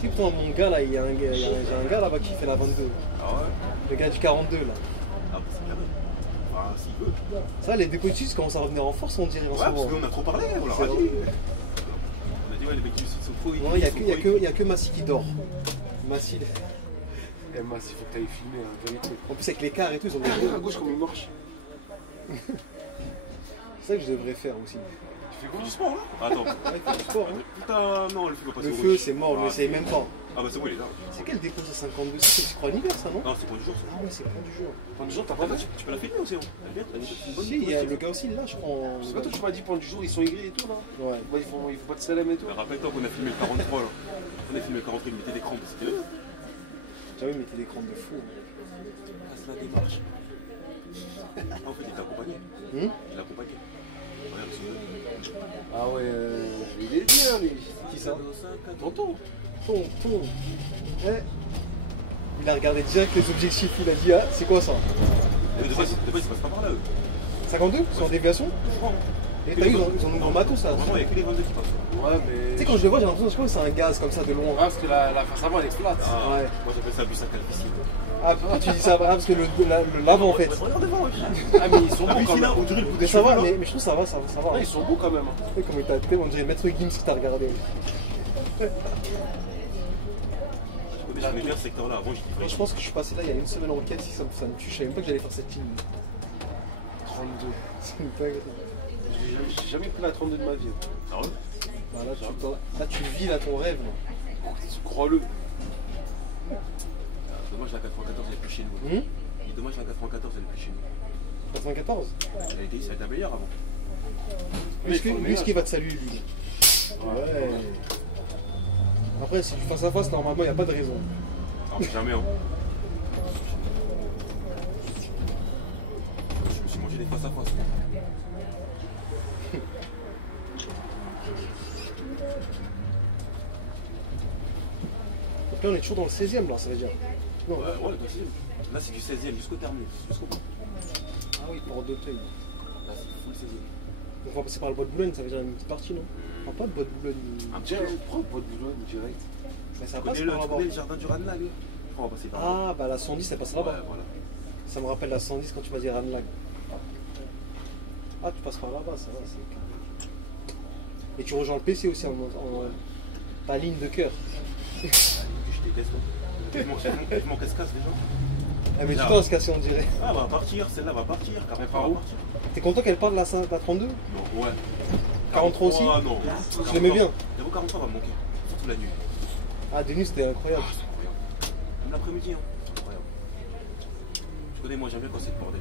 Si, putain, mon gars là, il y a un gars là-bas qui fait la 22. Ah ouais. Le gars du 42 là. Ah, bah, c'est bien. Enfin, s'il veut. Ça, les dépôts de suisse commencent à revenir en force, on dirait en Ouais, ce parce moment. qu'on a trop parlé, on leur C'est a dit. vrai. On a dit, ouais, les mecs ils sont trop. Non, il y a que Massy qui dort. Massy, Eh, Mas, il faut que t'ailles filmer, hein, vérité. en plus avec l'écart et tout, ils ont des Regarde à gauche comme il marche. C'est ça que je devrais faire aussi. Tu fais quoi du sport là Attends. Ouais, faire du sport, hein. Putain, non, le feu va passer Le au feu, rouge. c'est mort, on Ah, l'essaye même pas. Ah, bah c'est bon, il est là. C'est quel dépôt ça 52? C'est Croix l'hiver ça, non? Non, c'est pour du jour ça. Ah ouais, c'est Croix du jour. Pendant du jour, t'as En pas fait, fait. tu peux la filmer aussi, hein. Elle est bien, elle est une bonne Si, il y a touristique. le gars aussi là, je prends. C'est pas toi, tu m'as dit pendant du jour, ils sont aigris et tout là. Ouais. Ouais, il faut pas de salem et tout. Mais rappelle-toi qu'on a filmé le 43 là. On a filmé le 43, il mettait des crampes, c'était eux. J'avais mis des crans de fou. Passe la démarche. En fait, il t'a accompagné. Hum Il l'a accompagné. Regarde, c'est Ah ouais, il est bien lui. Qui ça? Tonton. Ton. Eh. Il a regardé direct les objectifs, il a dit ah, c'est quoi ça? Mais de base, ils passent pas par là eux. 52? C'est en déviation? Je crois. Et t'as vu, ils ont nouveau matos là. Vraiment, il n'y a que les 22 qui passent. Ouais, mais. Tu sais, quand je le vois, j'ai l'impression que c'est un gaz comme ça de loin. Ah, parce que la face avant elle est plate. Ah, Ouais. moi j'appelle ça bus à calvitie. Ah, pourquoi tu dis ça? Ah, parce que l'avant en fait. Regarde devant, wesh. Ah, mais ils sont La beaux quand bici là, même. on dirait le coup Mais des ça va, cheveux, là. mais je trouve que ça va, ça va. Ah, ils sont beaux quand même. Tu sais comment il t'a fait, on dirait Maître Gims que t'as regardé. Je connais bien ce secteur là. Avant, je Moi, je pense que je suis passé là il y a une semaine en week-end, si ça me tue. Je savais même pas que j'allais faire cette ligne. 32. C'est une dingue. J'ai jamais pris la 32 de ma vie. Ah ouais. Bah, là, tu vis là ton rêve. Là. Crois-le. Dommage la 94, elle est plus chez nous. Hum Dommage la 94, elle est plus chez nous. 94. Elle était ici, elle était meilleure avant. Lui, ce qui va te saluer, lui. Ouais. Après, si tu face à face, normalement, il n'y a pas de raison. Non, jamais, hein. Je me suis mangé des face à face. Donc là, on est toujours dans le 16e, là, ça veut dire. Non. Ouais, le 16e. Là, c'est du 16e jusqu'au terminus, jusqu'au bout. Ah oui, Port d'Auteuil. Là, c'est full 16e. Donc on va passer par le bois de Boulogne, ça veut dire une petite partie, non? Enfin, pas de bois de Boulogne. Un petit Tiens, peu. prends le pot de Boulogne direct. Mais ça Tu passe connais par tu là-bas. connais le jardin du Ranelagh, lui? Je crois qu'on va passer par là. Ah, bah la 110, elle passe Ouais, là-bas. voilà. Ça me rappelle la 110 quand tu m'as dit Ranlag. Ah, tu passes par là-bas, ça va, c'est carré. Et tu rejoins le PC aussi en ta ligne de cœur. Je déteste, moi. Tellement qu'elle se casse, déjà. Ah, mais du Là. temps à se casser, on dirait. Ah, va partir, celle-là va partir. Mais par où? T'es content qu'elle parle de la 32? Non, ouais. 43 aussi? Ah non. Je l'aimais bien. J'avoue, 43 va me manquer. Surtout la nuit. Ah, des nuits, c'était incroyable. Ah, c'est incroyable. Même l'après-midi, hein. C'est incroyable. Tu connais, moi j'aime bien quand c'est le bordel.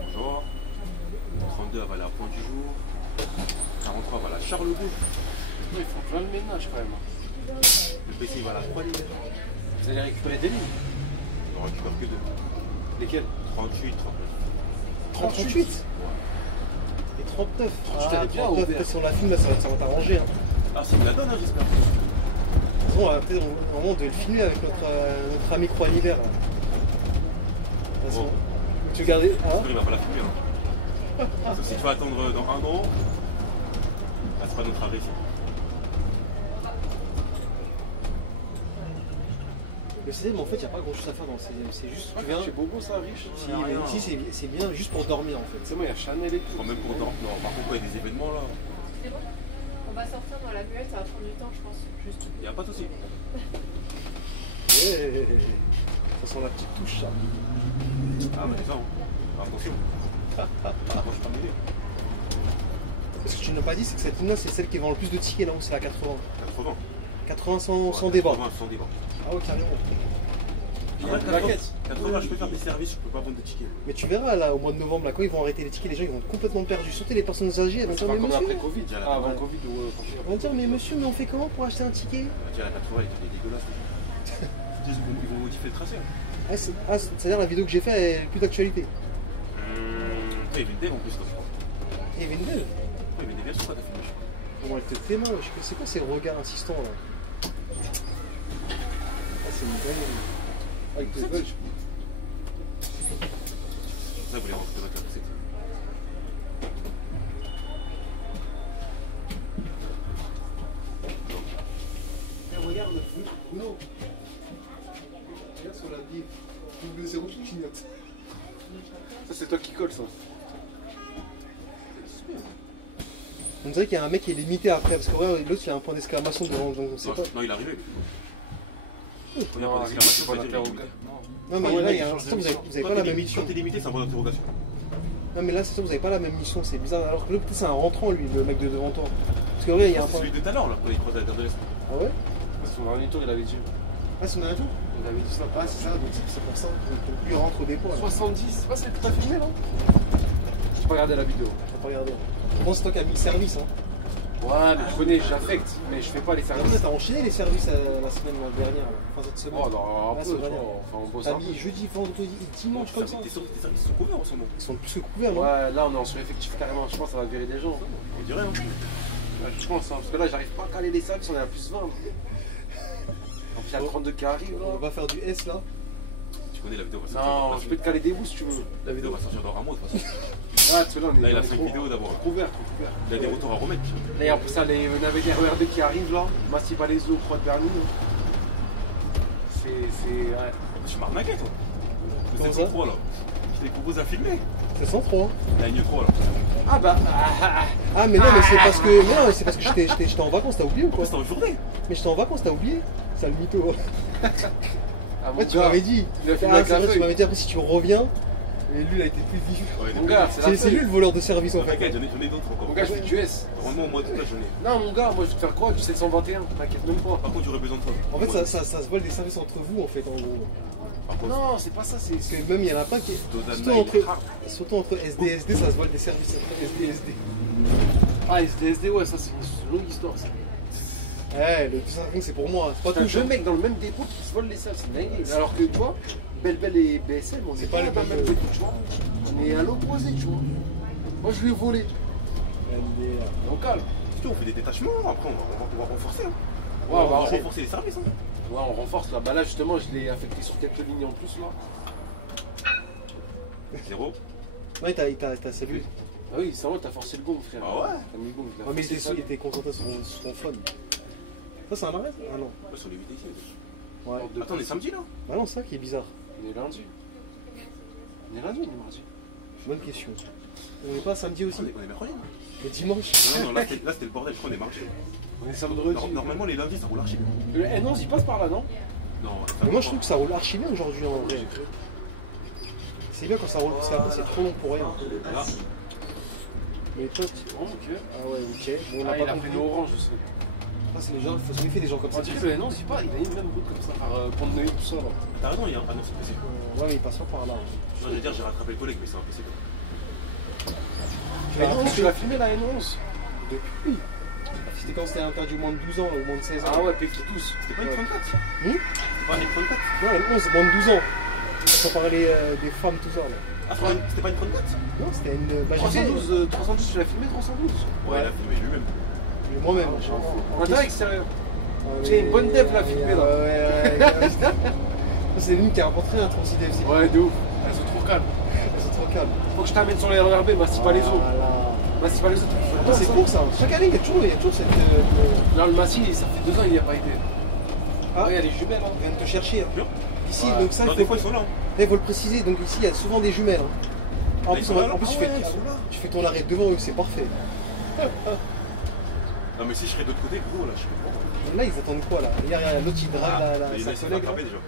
Bonjour. 32, elle va aller à Point du Jour. 43, elle va à la Charles de Gaulle. Ils font plein de ménage quand même. Le PC, il va à la Croix l'hiver. Vous allez récupérer des lignes. On récupère que deux. Lesquelles? 38, 39. 38 et 39. elle est bien, 39, Aubert. si on la filme, là, ça va t'arranger. Hein. Ah, c'est une la donne, hein, j'espère. Bon, on va peut-être au moment de le filmer avec notre ami Croix l'hiver. là. De toute façon, Bon. tu regardais. Ah, Il va pas la filmer. Hein. Parce que si tu vas attendre dans un an, bah, c'est pas notre arrêt. Le CDM, en fait, il n'y a pas grand chose à faire dans le CDM. C'est juste. Tu viens. C'est Bobo, ça, riche. Si, mais ici, c'est bien juste pour dormir en fait. C'est moi, il y a Chanel et tout. Quand même pour dormir. Non, par contre, quand il y a des événements là, C'est bon. On va sortir dans la muette, ça va prendre du temps, je pense. Juste. il n'y a pas de souci. Ouais. Ça sent la petite touche, ça. Ah, mais c'est ça, hein. Attention. Moi, je suis pas mêlé. Ce que tu n'as pas dit, c'est que cette ligne-là, c'est celle qui vend le plus de tickets là-haut, c'est la 80. 80. 80 sans Ouais, débat. 80 sans débat. Ah ouais, carrément. Ouais, La quête. 80, je peux faire des services, je peux pas vendre de tickets. Mais tu verras là, au mois de novembre, là, quand ils vont arrêter les tickets, les gens ils vont être complètement perdus. Surtout les personnes âgées, elles vont C'est dire, pas mais comme après monsieur. Covid. Déjà, Ah, avant ouais. Covid ou Ils vont dire, mais monsieur, mais on fait comment pour acheter un ticket? Déjà, la 80, elle est dégueulasse. Ils vont modifier le tracé. Ah, c'est-à-dire la vidéo que j'ai faite est plus d'actualité. Il y avait une dème en plus, toi, je crois. Il y avait une belle. Ouais, mais bien sûr, ça t'a filmé. Bon, elle était tellement. C'est quoi ces regards insistants là? Ah, c'est une dinguerie. Avec des bulges. Ça, vous voulez rentrer dans la recette. Regarde, Bruno. Regarde sur la bille. Double zéro qui clignote. Ça, c'est toi qui colle, ça. On dirait qu'il y a un mec qui est limité après, parce que regarde, l'autre il a un point d'exclamation devant, donc on sait Non, pas. non, il est arrivé. Non, Il y a pas d'exclamation, ça veut dire qu'il est limité. Non, mais là, il y a un instant, vous avez pas la même mission. Quand t'es limité, c'est un point d'interrogation. Non, mais là, c'est ça, vous avez pas la même mission, c'est bizarre. Alors que l'autre, peut-être c'est un rentrant, lui, le mec de devant toi. Parce que regarde, il y a un C'est point. celui de tout à l'heure, là, quand il croise la terre de l'Est. Ah ouais? Son dernier tour, il avait dit. Ah, c'est un tout? Il avait dit ça. Ah, c'est ça, donc c'est pour ça. Donc lui, il rentre au dépôt. Là. 70, c'est pas celle que t'as filmé là? J'ai pas regardé la vidéo. Faut pas regarder. Bon, c'est toi qui as mis le service, hein. Ouais, mais tu connais, j'affecte, mais je fais pas les Après, services. t'as enchaîné les services la semaine dernière, là. Enfin, cette semaine. Oh non, un Là, peu, c'est tu vrai. vois, enfin on bosse T'as un peu. mis jeudi, vendredi et dimanche comme ça. Tes services sont couverts en ce moment. Ils sont plus que couverts, non? Ouais, là on est en sur-effectif carrément, je pense que ça va virer des gens. On dirait, hein. Ouais, je pense, hein, parce que là j'arrive pas à caler les services, on est à plus 20. En plus, il y a 32 qui arrivent On là. va faire du S là. Tu connais la vidéo, va sortir. Non, je peux te caler des bouts si tu veux. La vidéo va sortir dans un mois, de toute façon. Ouais, parce que là on est Là, il a on est fait une trop- vidéo d'abord. trop couvert, trop couvert. Il a des retours à remettre. Là, il y a en plus ça, on avait des RERB qui arrivent là, Massy Palaiso, Croix de Berny. C'est. Ouais. Je m'arnaquais, toi. Comment Le ça 703 là. Je t'ai proposé à filmer. C'est 103. La ligne 3 là. Ah bah. Ah, mais non, mais c'est parce que. Mais non, mais c'est parce que j'étais en vacances, t'as oublié ou En quoi? plus, c'était en journée. Mais j'étais en vacances, t'as oublié? C'est le mytho. Ah, mon Ouais, tu gars, m'avais dit. il a filmé Ah, avec c'est la vrai, tu feuille. m'avais dit après si tu reviens. Et lui, il a été plus vif. Ouais, Mon gars, c'est la C'est lui feuille. le voleur de service en fait. T'inquiète, j'en ai d'autres encore. Mon gars, je fais du S. Normalement, au mois d'août, là, j'en ai. Non, mon gars, moi je vais te faire quoi? Du 721, t'inquiète même pas. Par contre, j'aurais besoin de toi. En fait, ça se vole des services entre vous en fait, en gros. Par contre, Non, c'est pas ça, c'est. Parce que même il y en a pas qui. Dodana, Surtout entre SD et SD, ça se vole des services entre SD et SD. Ah, SDSD, ouais, ça c'est une longue histoire. Ça. Ouais, le 250 c'est pour moi, c'est pas T'as tout. deux mecs dans le même dépôt qui se volent les salles, c'est dingue. Alors que tu vois, Belle et BSM, on C'est est pas pas le dans le même même dépôt, tu vois. On est à l'opposé, tu vois. Moi je lui ai volé. LD, On calme. putain, on fait des détachements. Après, on va renforcer. Hein. Ouais, on va on renforcer les services. Hein. Ouais, on renforce là. Bah là, justement, je l'ai affecté sur quelques lignes en plus là. 0. Non, il t'a salué. Ah oui, c'est vrai, t'as forcé le gong, frère. Ah ouais? T'as mis le gong. Ouais, mais il était concentré sur son phone. Ça, c'est un arrêt? Ah non. Ouais, sur les 8 ici. Ouais. Attends, on est samedi là? Ah non, c'est ça qui est bizarre. On est lundi. On est lundi ou on est mardi? Bonne question. On n'est pas samedi aussi? On est mercredi. Non, Le dimanche? non, là c'était le bordel. Je crois qu'on est mardi. On est vendredi. Normalement, les lundis, ça roule archi. Le N11 il passe par là, non? Non, Mais moi je trouve que ça roule archi bien aujourd'hui en vrai. C'est bien quand ça roule parce qu'après c'est trop long pour rien. Là, Mais toi, Oh, ok. ah ouais, ok. Bon, on Ah, n'a il pas a compris. pris le orange aussi. Ah, c'est les gens, il faut se méfier des gens comme ça. On dirait que le N11 il a une même route comme ça par Pont de Neuilly, tout ça là. t'as raison, il y a un. Ah non, c'est PC. Ouais, mais il passe pas par là. Je vais dire, j'ai rattrapé le collègue, mais c'est un PC. l'as N11, rattrapé tu l'as filmé la N11? Depuis. C'était quand c'était interdit au moins de 12 ans, au moins de 16 ans. Ah ouais, péquille tous. C'était pas une 34? Hmm? C'était pas une 34? Non, le 11, moins de 12 ans. Sans parler des femmes, tout ça. Là. Ah, c'était pas une 34? Non, c'était une. Bah, j'ai dit, 312, tu l'as filmé 312? Ouais, il a filmé lui-même. moi-même. En direct, sérieux. J'ai une bonne dev là filmée là. Ouais. C'est l'une qui a rencontré un 36 DFC. Ouais, de ouf. Elles sont trop calmes. Elles sont trop calmes. Faut que je t'amène sur les RERB, Massy Palaiso. Voilà. Massy Palaiso, C'est cool ça. Chaque année, il y a toujours cette. Là, le Massy, ça fait 2 ans il n'y a pas été. Ah, il y a les jumelles. Hein. ils viennent te chercher. Hein. Ici, Ouais. donc ça, Non, il des faut, fois ils sont là. il faut le préciser. Donc ici, il y a souvent des jumelles. Hein. En Ils plus, sont là, en plus, ah tu, ouais, fais, ils sont là. tu fais ton arrêt devant eux, c'est parfait. Non, mais si je serais de l'autre côté, gros, là, je serais bon. Là, ils attendent quoi là? Regarde, l'autre il drague Il sa laisse collègue. rattraper là. déjà.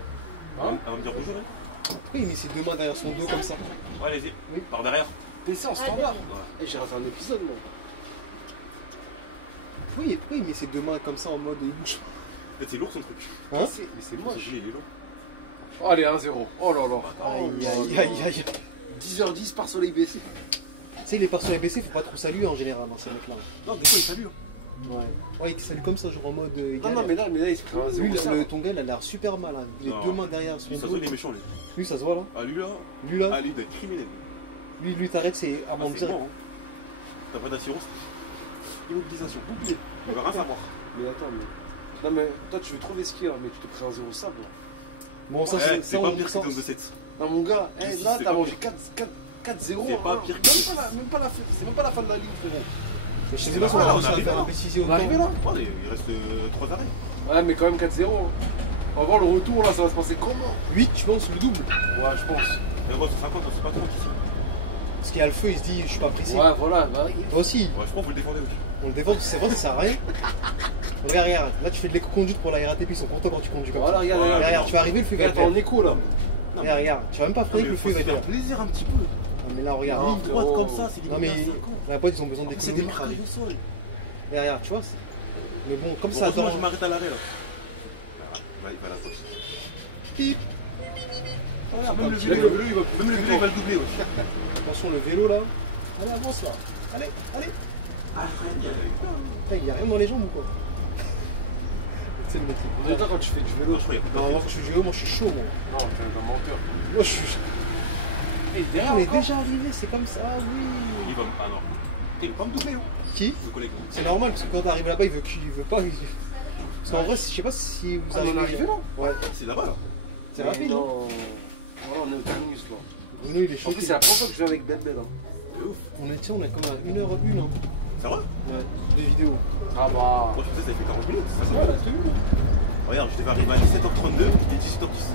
Hein Elle va me dire bonjour, hein. Pourquoi il met ses deux mains derrière son dos comme ça? Ouais, allez-y. Oui. Par derrière. PC en Ah, standard. d'accord. Et j'ai raté un épisode, moi. Pourquoi il met ses deux mains comme ça en mode il bouge? Peut-être c'est lourd son truc. Hein? Mais c'est Ce moche. gilet, il est long. Oh, allez, 1-0. Oh là là. Aïe aïe aïe aïe. 10h10 par soleil baissé. Tu sais, les personnes baissées, faut pas trop saluer en général dans ces mecs-là. Non, des fois il salue. Ouais, il te salue comme ça, genre en mode. Non, non, mais là, il se prend un Lui, 0. ton gars, il a l'air super mal. Hein. Les Non. deux mains derrière son Lui, ça se dos. voit, il est méchant, lui. Lui, ça se voit là. Ah, lui là. Lui là. Ah, lui, il doit être criminel. Lui t'arrête, c'est Ah, avant de c'est dire. bon, hein. T'as pas d'assurance. Immobilisation, oublié. Il va rien savoir. Mais attends, mais. Non, mais toi, tu veux trop skier, mais tu te prends un 0 sable. Bon, ça, Ouais, c'est pas on pire que sort. zone de 7. Non, mon gars, Si, là, c'est t'as pas mangé pire. 4-0. C'est pas pire que C'est même pas la fin de la ligne, frérot. Je sais C'est pas si on là, va on réussir à arrive faire là. un précisé On est arrivé autant. là. Ouais, il reste 3 arrêts. Ouais, mais quand même 4-0. Hein. On va voir le retour, là, ça va se passer comment? 8, tu penses, le double. Ouais, je pense. Mais bon, c'est 50, c'est pas trop ici. Parce qu'il y a le feu, il se dit, je suis pas pressé. Ouais, voilà. Bah, Toi aussi, Ouais, je crois que vous le défendez aussi. on le défend, c'est vrai, ça sert à rien. Regarde, regarde, là tu fais de l'éco-conduite pour la RATP, ils sont contents quand tu conduis comme voilà, ça. regarde, Ouais, regarde. Regarde, tu vas arriver, le feu va Regarde, être t'es en vert. écho, là. Regarde, regarde, tu vas même pas freiner que le feu va être vert. plaisir un petit peu. Non, mais là, regarde. Non, Ligne droite frérot. comme ça, c'est Non, mais limite à 50. la pote, ils ont besoin C'est d'économiser des pour marquages travailler. au sol. Et regarde, tu vois. Mais bon, comme ça, Heureusement, dans. je m'arrête à l'arrêt là. Il va la toucher. Pip. Même le vélo, il va le doubler. Ouais. Attention, le vélo là. Allez, avance là. Allez, allez. Putain, il y a rien dans les jambes ou quoi? C'est le métier. En même temps, quand tu fais du vélo, Non, je crois qu'il y a Non, pas moi, je suis vélo, moi, je suis chaud, moi. non, t'es un menteur. Moi, je suis. Et Ah, on est déjà arrivé, c'est comme ça, ah oui. Il va me. Ah non. Il va pas me doubler, hein. Qui? Le collègue. C'est normal parce que quand t'arrives là-bas, il veut pas. Parce qu'en vrai, je sais pas si vous Ah, on est arrivé là? Ouais, C'est là-bas là. c'est rapide. Hein. Non. Voilà, on est au terminus, là. Bruno, il est En chaud. plus, c'est la première fois que je viens avec Ben Ben. Hein. C'est ouf. On est, tiens, on est comme à 1h01 hein. C'est vrai? Ouais, de vidéo. Ah bah. Moi je pensais que ça fait 40 minutes. Ça, c'est Ouais, bon. là, c'est vu. Regarde, je devais arriver à 17h32 et 18h10.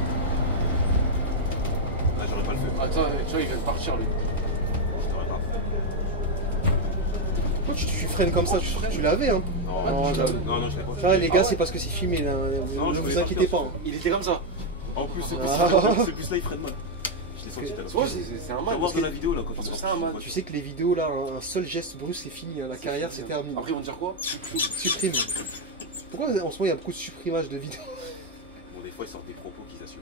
Là, j'aurais pas le feu. Attends, tu vois, il vient de partir, lui. J'aurais pas. Pourquoi tu freines comme ça? Tu l'avais, hein. Non, Non, je j'avoue. l'ai pas. Ça, les gars, Ah ouais. c'est parce que c'est filmé là. Non, Ne je vous voulais inquiétez partir. pas. Hein. Il était comme ça. En plus, c'est Ah. plus là, il freine mal. Je l'ai senti tout à l'heure. Tu vois, c'est un Tu vas man. voir dans la vidéo là quand parce on que va c'est un sortir. man. Tu sais que les vidéos là, un seul geste brusque, c'est fini. Hein. La carrière, c'est terminé. Après, ils vont dire quoi? Supprime. Pourquoi en ce moment il y a beaucoup de supprimage de vidéos? Bon, des fois, ils sortent des propos qu'ils assument.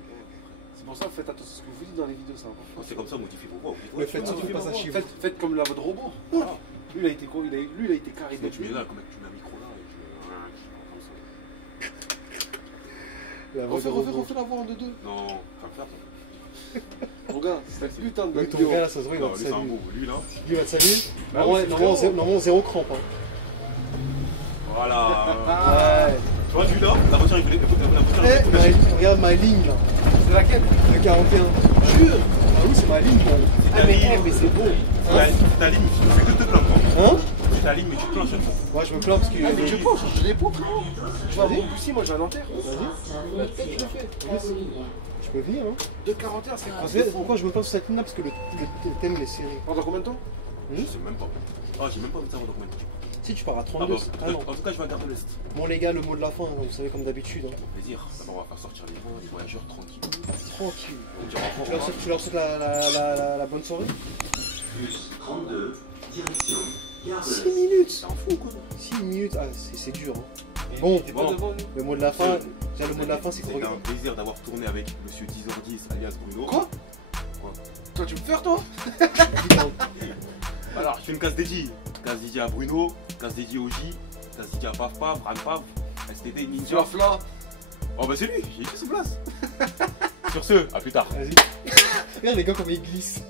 C'est pour ça, faites attention à ce que vous dites dans les vidéos, c'est important. Quand c'est comme ça, modifiez vos voix. Le faites surtout pas ça chez vous. Faites comme la votre robot. Voilà. Lui, il a été quoi? Lui, il a été carré. Sinon, tu mets là, comme tu mets un micro là et comme ça. La voix de robot. Refais la voix en 2-2. Non, faut le faire. toi. Mon gars, c'est un putain de Oui, bonne ton vidéo. gars là, ça se voit, il va Non, te lui, c'est un saluer. beau. Lui là. Lui va te saluer. Bah Normalement, oui, c'est normalement, zéro crampe. Hein. Voilà. Ouais. Tu vois, lui là, la voiture, il voulait. La voiture, Eh, il voulait- regarde ma ligne là, C'est laquelle? le 41. Jure. Ah oui, c'est ma ligne. Là. Ah, mais c'est beau. C'est ta ligne, tu fais que te plaindre. Hein? C'est ta ligne, mais tu te plains chaque fois. Ouais, je me plains parce que. Ah, mais tu peux changer les pots, frérot. Tu vas à Montbussy, moi j'ai un Nanterre. Vas-y. Peut-être tu le fais. Je peux venir, hein. 2,41, c'est Parce que, pourquoi je me plains sur cette ligne là? Parce que le thème il est serré. Pendant combien de temps? Je sais même pas. Ah, j'ai même pas envie de savoir dans combien de temps. Si tu pars à Ah, 32. bah, Ah non. en tout cas, je vais à Gare de l'Est. Bon, les gars, le mot de la fin, hein, vous savez, comme d'habitude. Hein. Plaisir. D'abord, on va faire sortir les voyageurs tranquilles. Tranquille. On dira au Tu leur revoir. souhaites, la bonne soirée? Plus 32, direction Gare de 6 l'Est. minutes. T'en fous quoi? 6 minutes, ah, c'est dur. Hein. Bon, T'es pas bon. devant nous? le mot de la fin, déjà le mot de la fin, c'est C'était qu'on un plaisir d'avoir tourné avec monsieur 10h10 alias Bruno. Quoi? Toi, tu me fais toi? Alors, je fais une case dédiée. Case dédiée à Bruno, case dédiée au J, case dédiée à Paf Paf, Ran Paf, STD, Tu Ninja. vas fla. Oh bah c'est lui, j'ai écrit sous place. Sur ce, à plus tard. Vas-y. Regarde les gars comme ils glissent.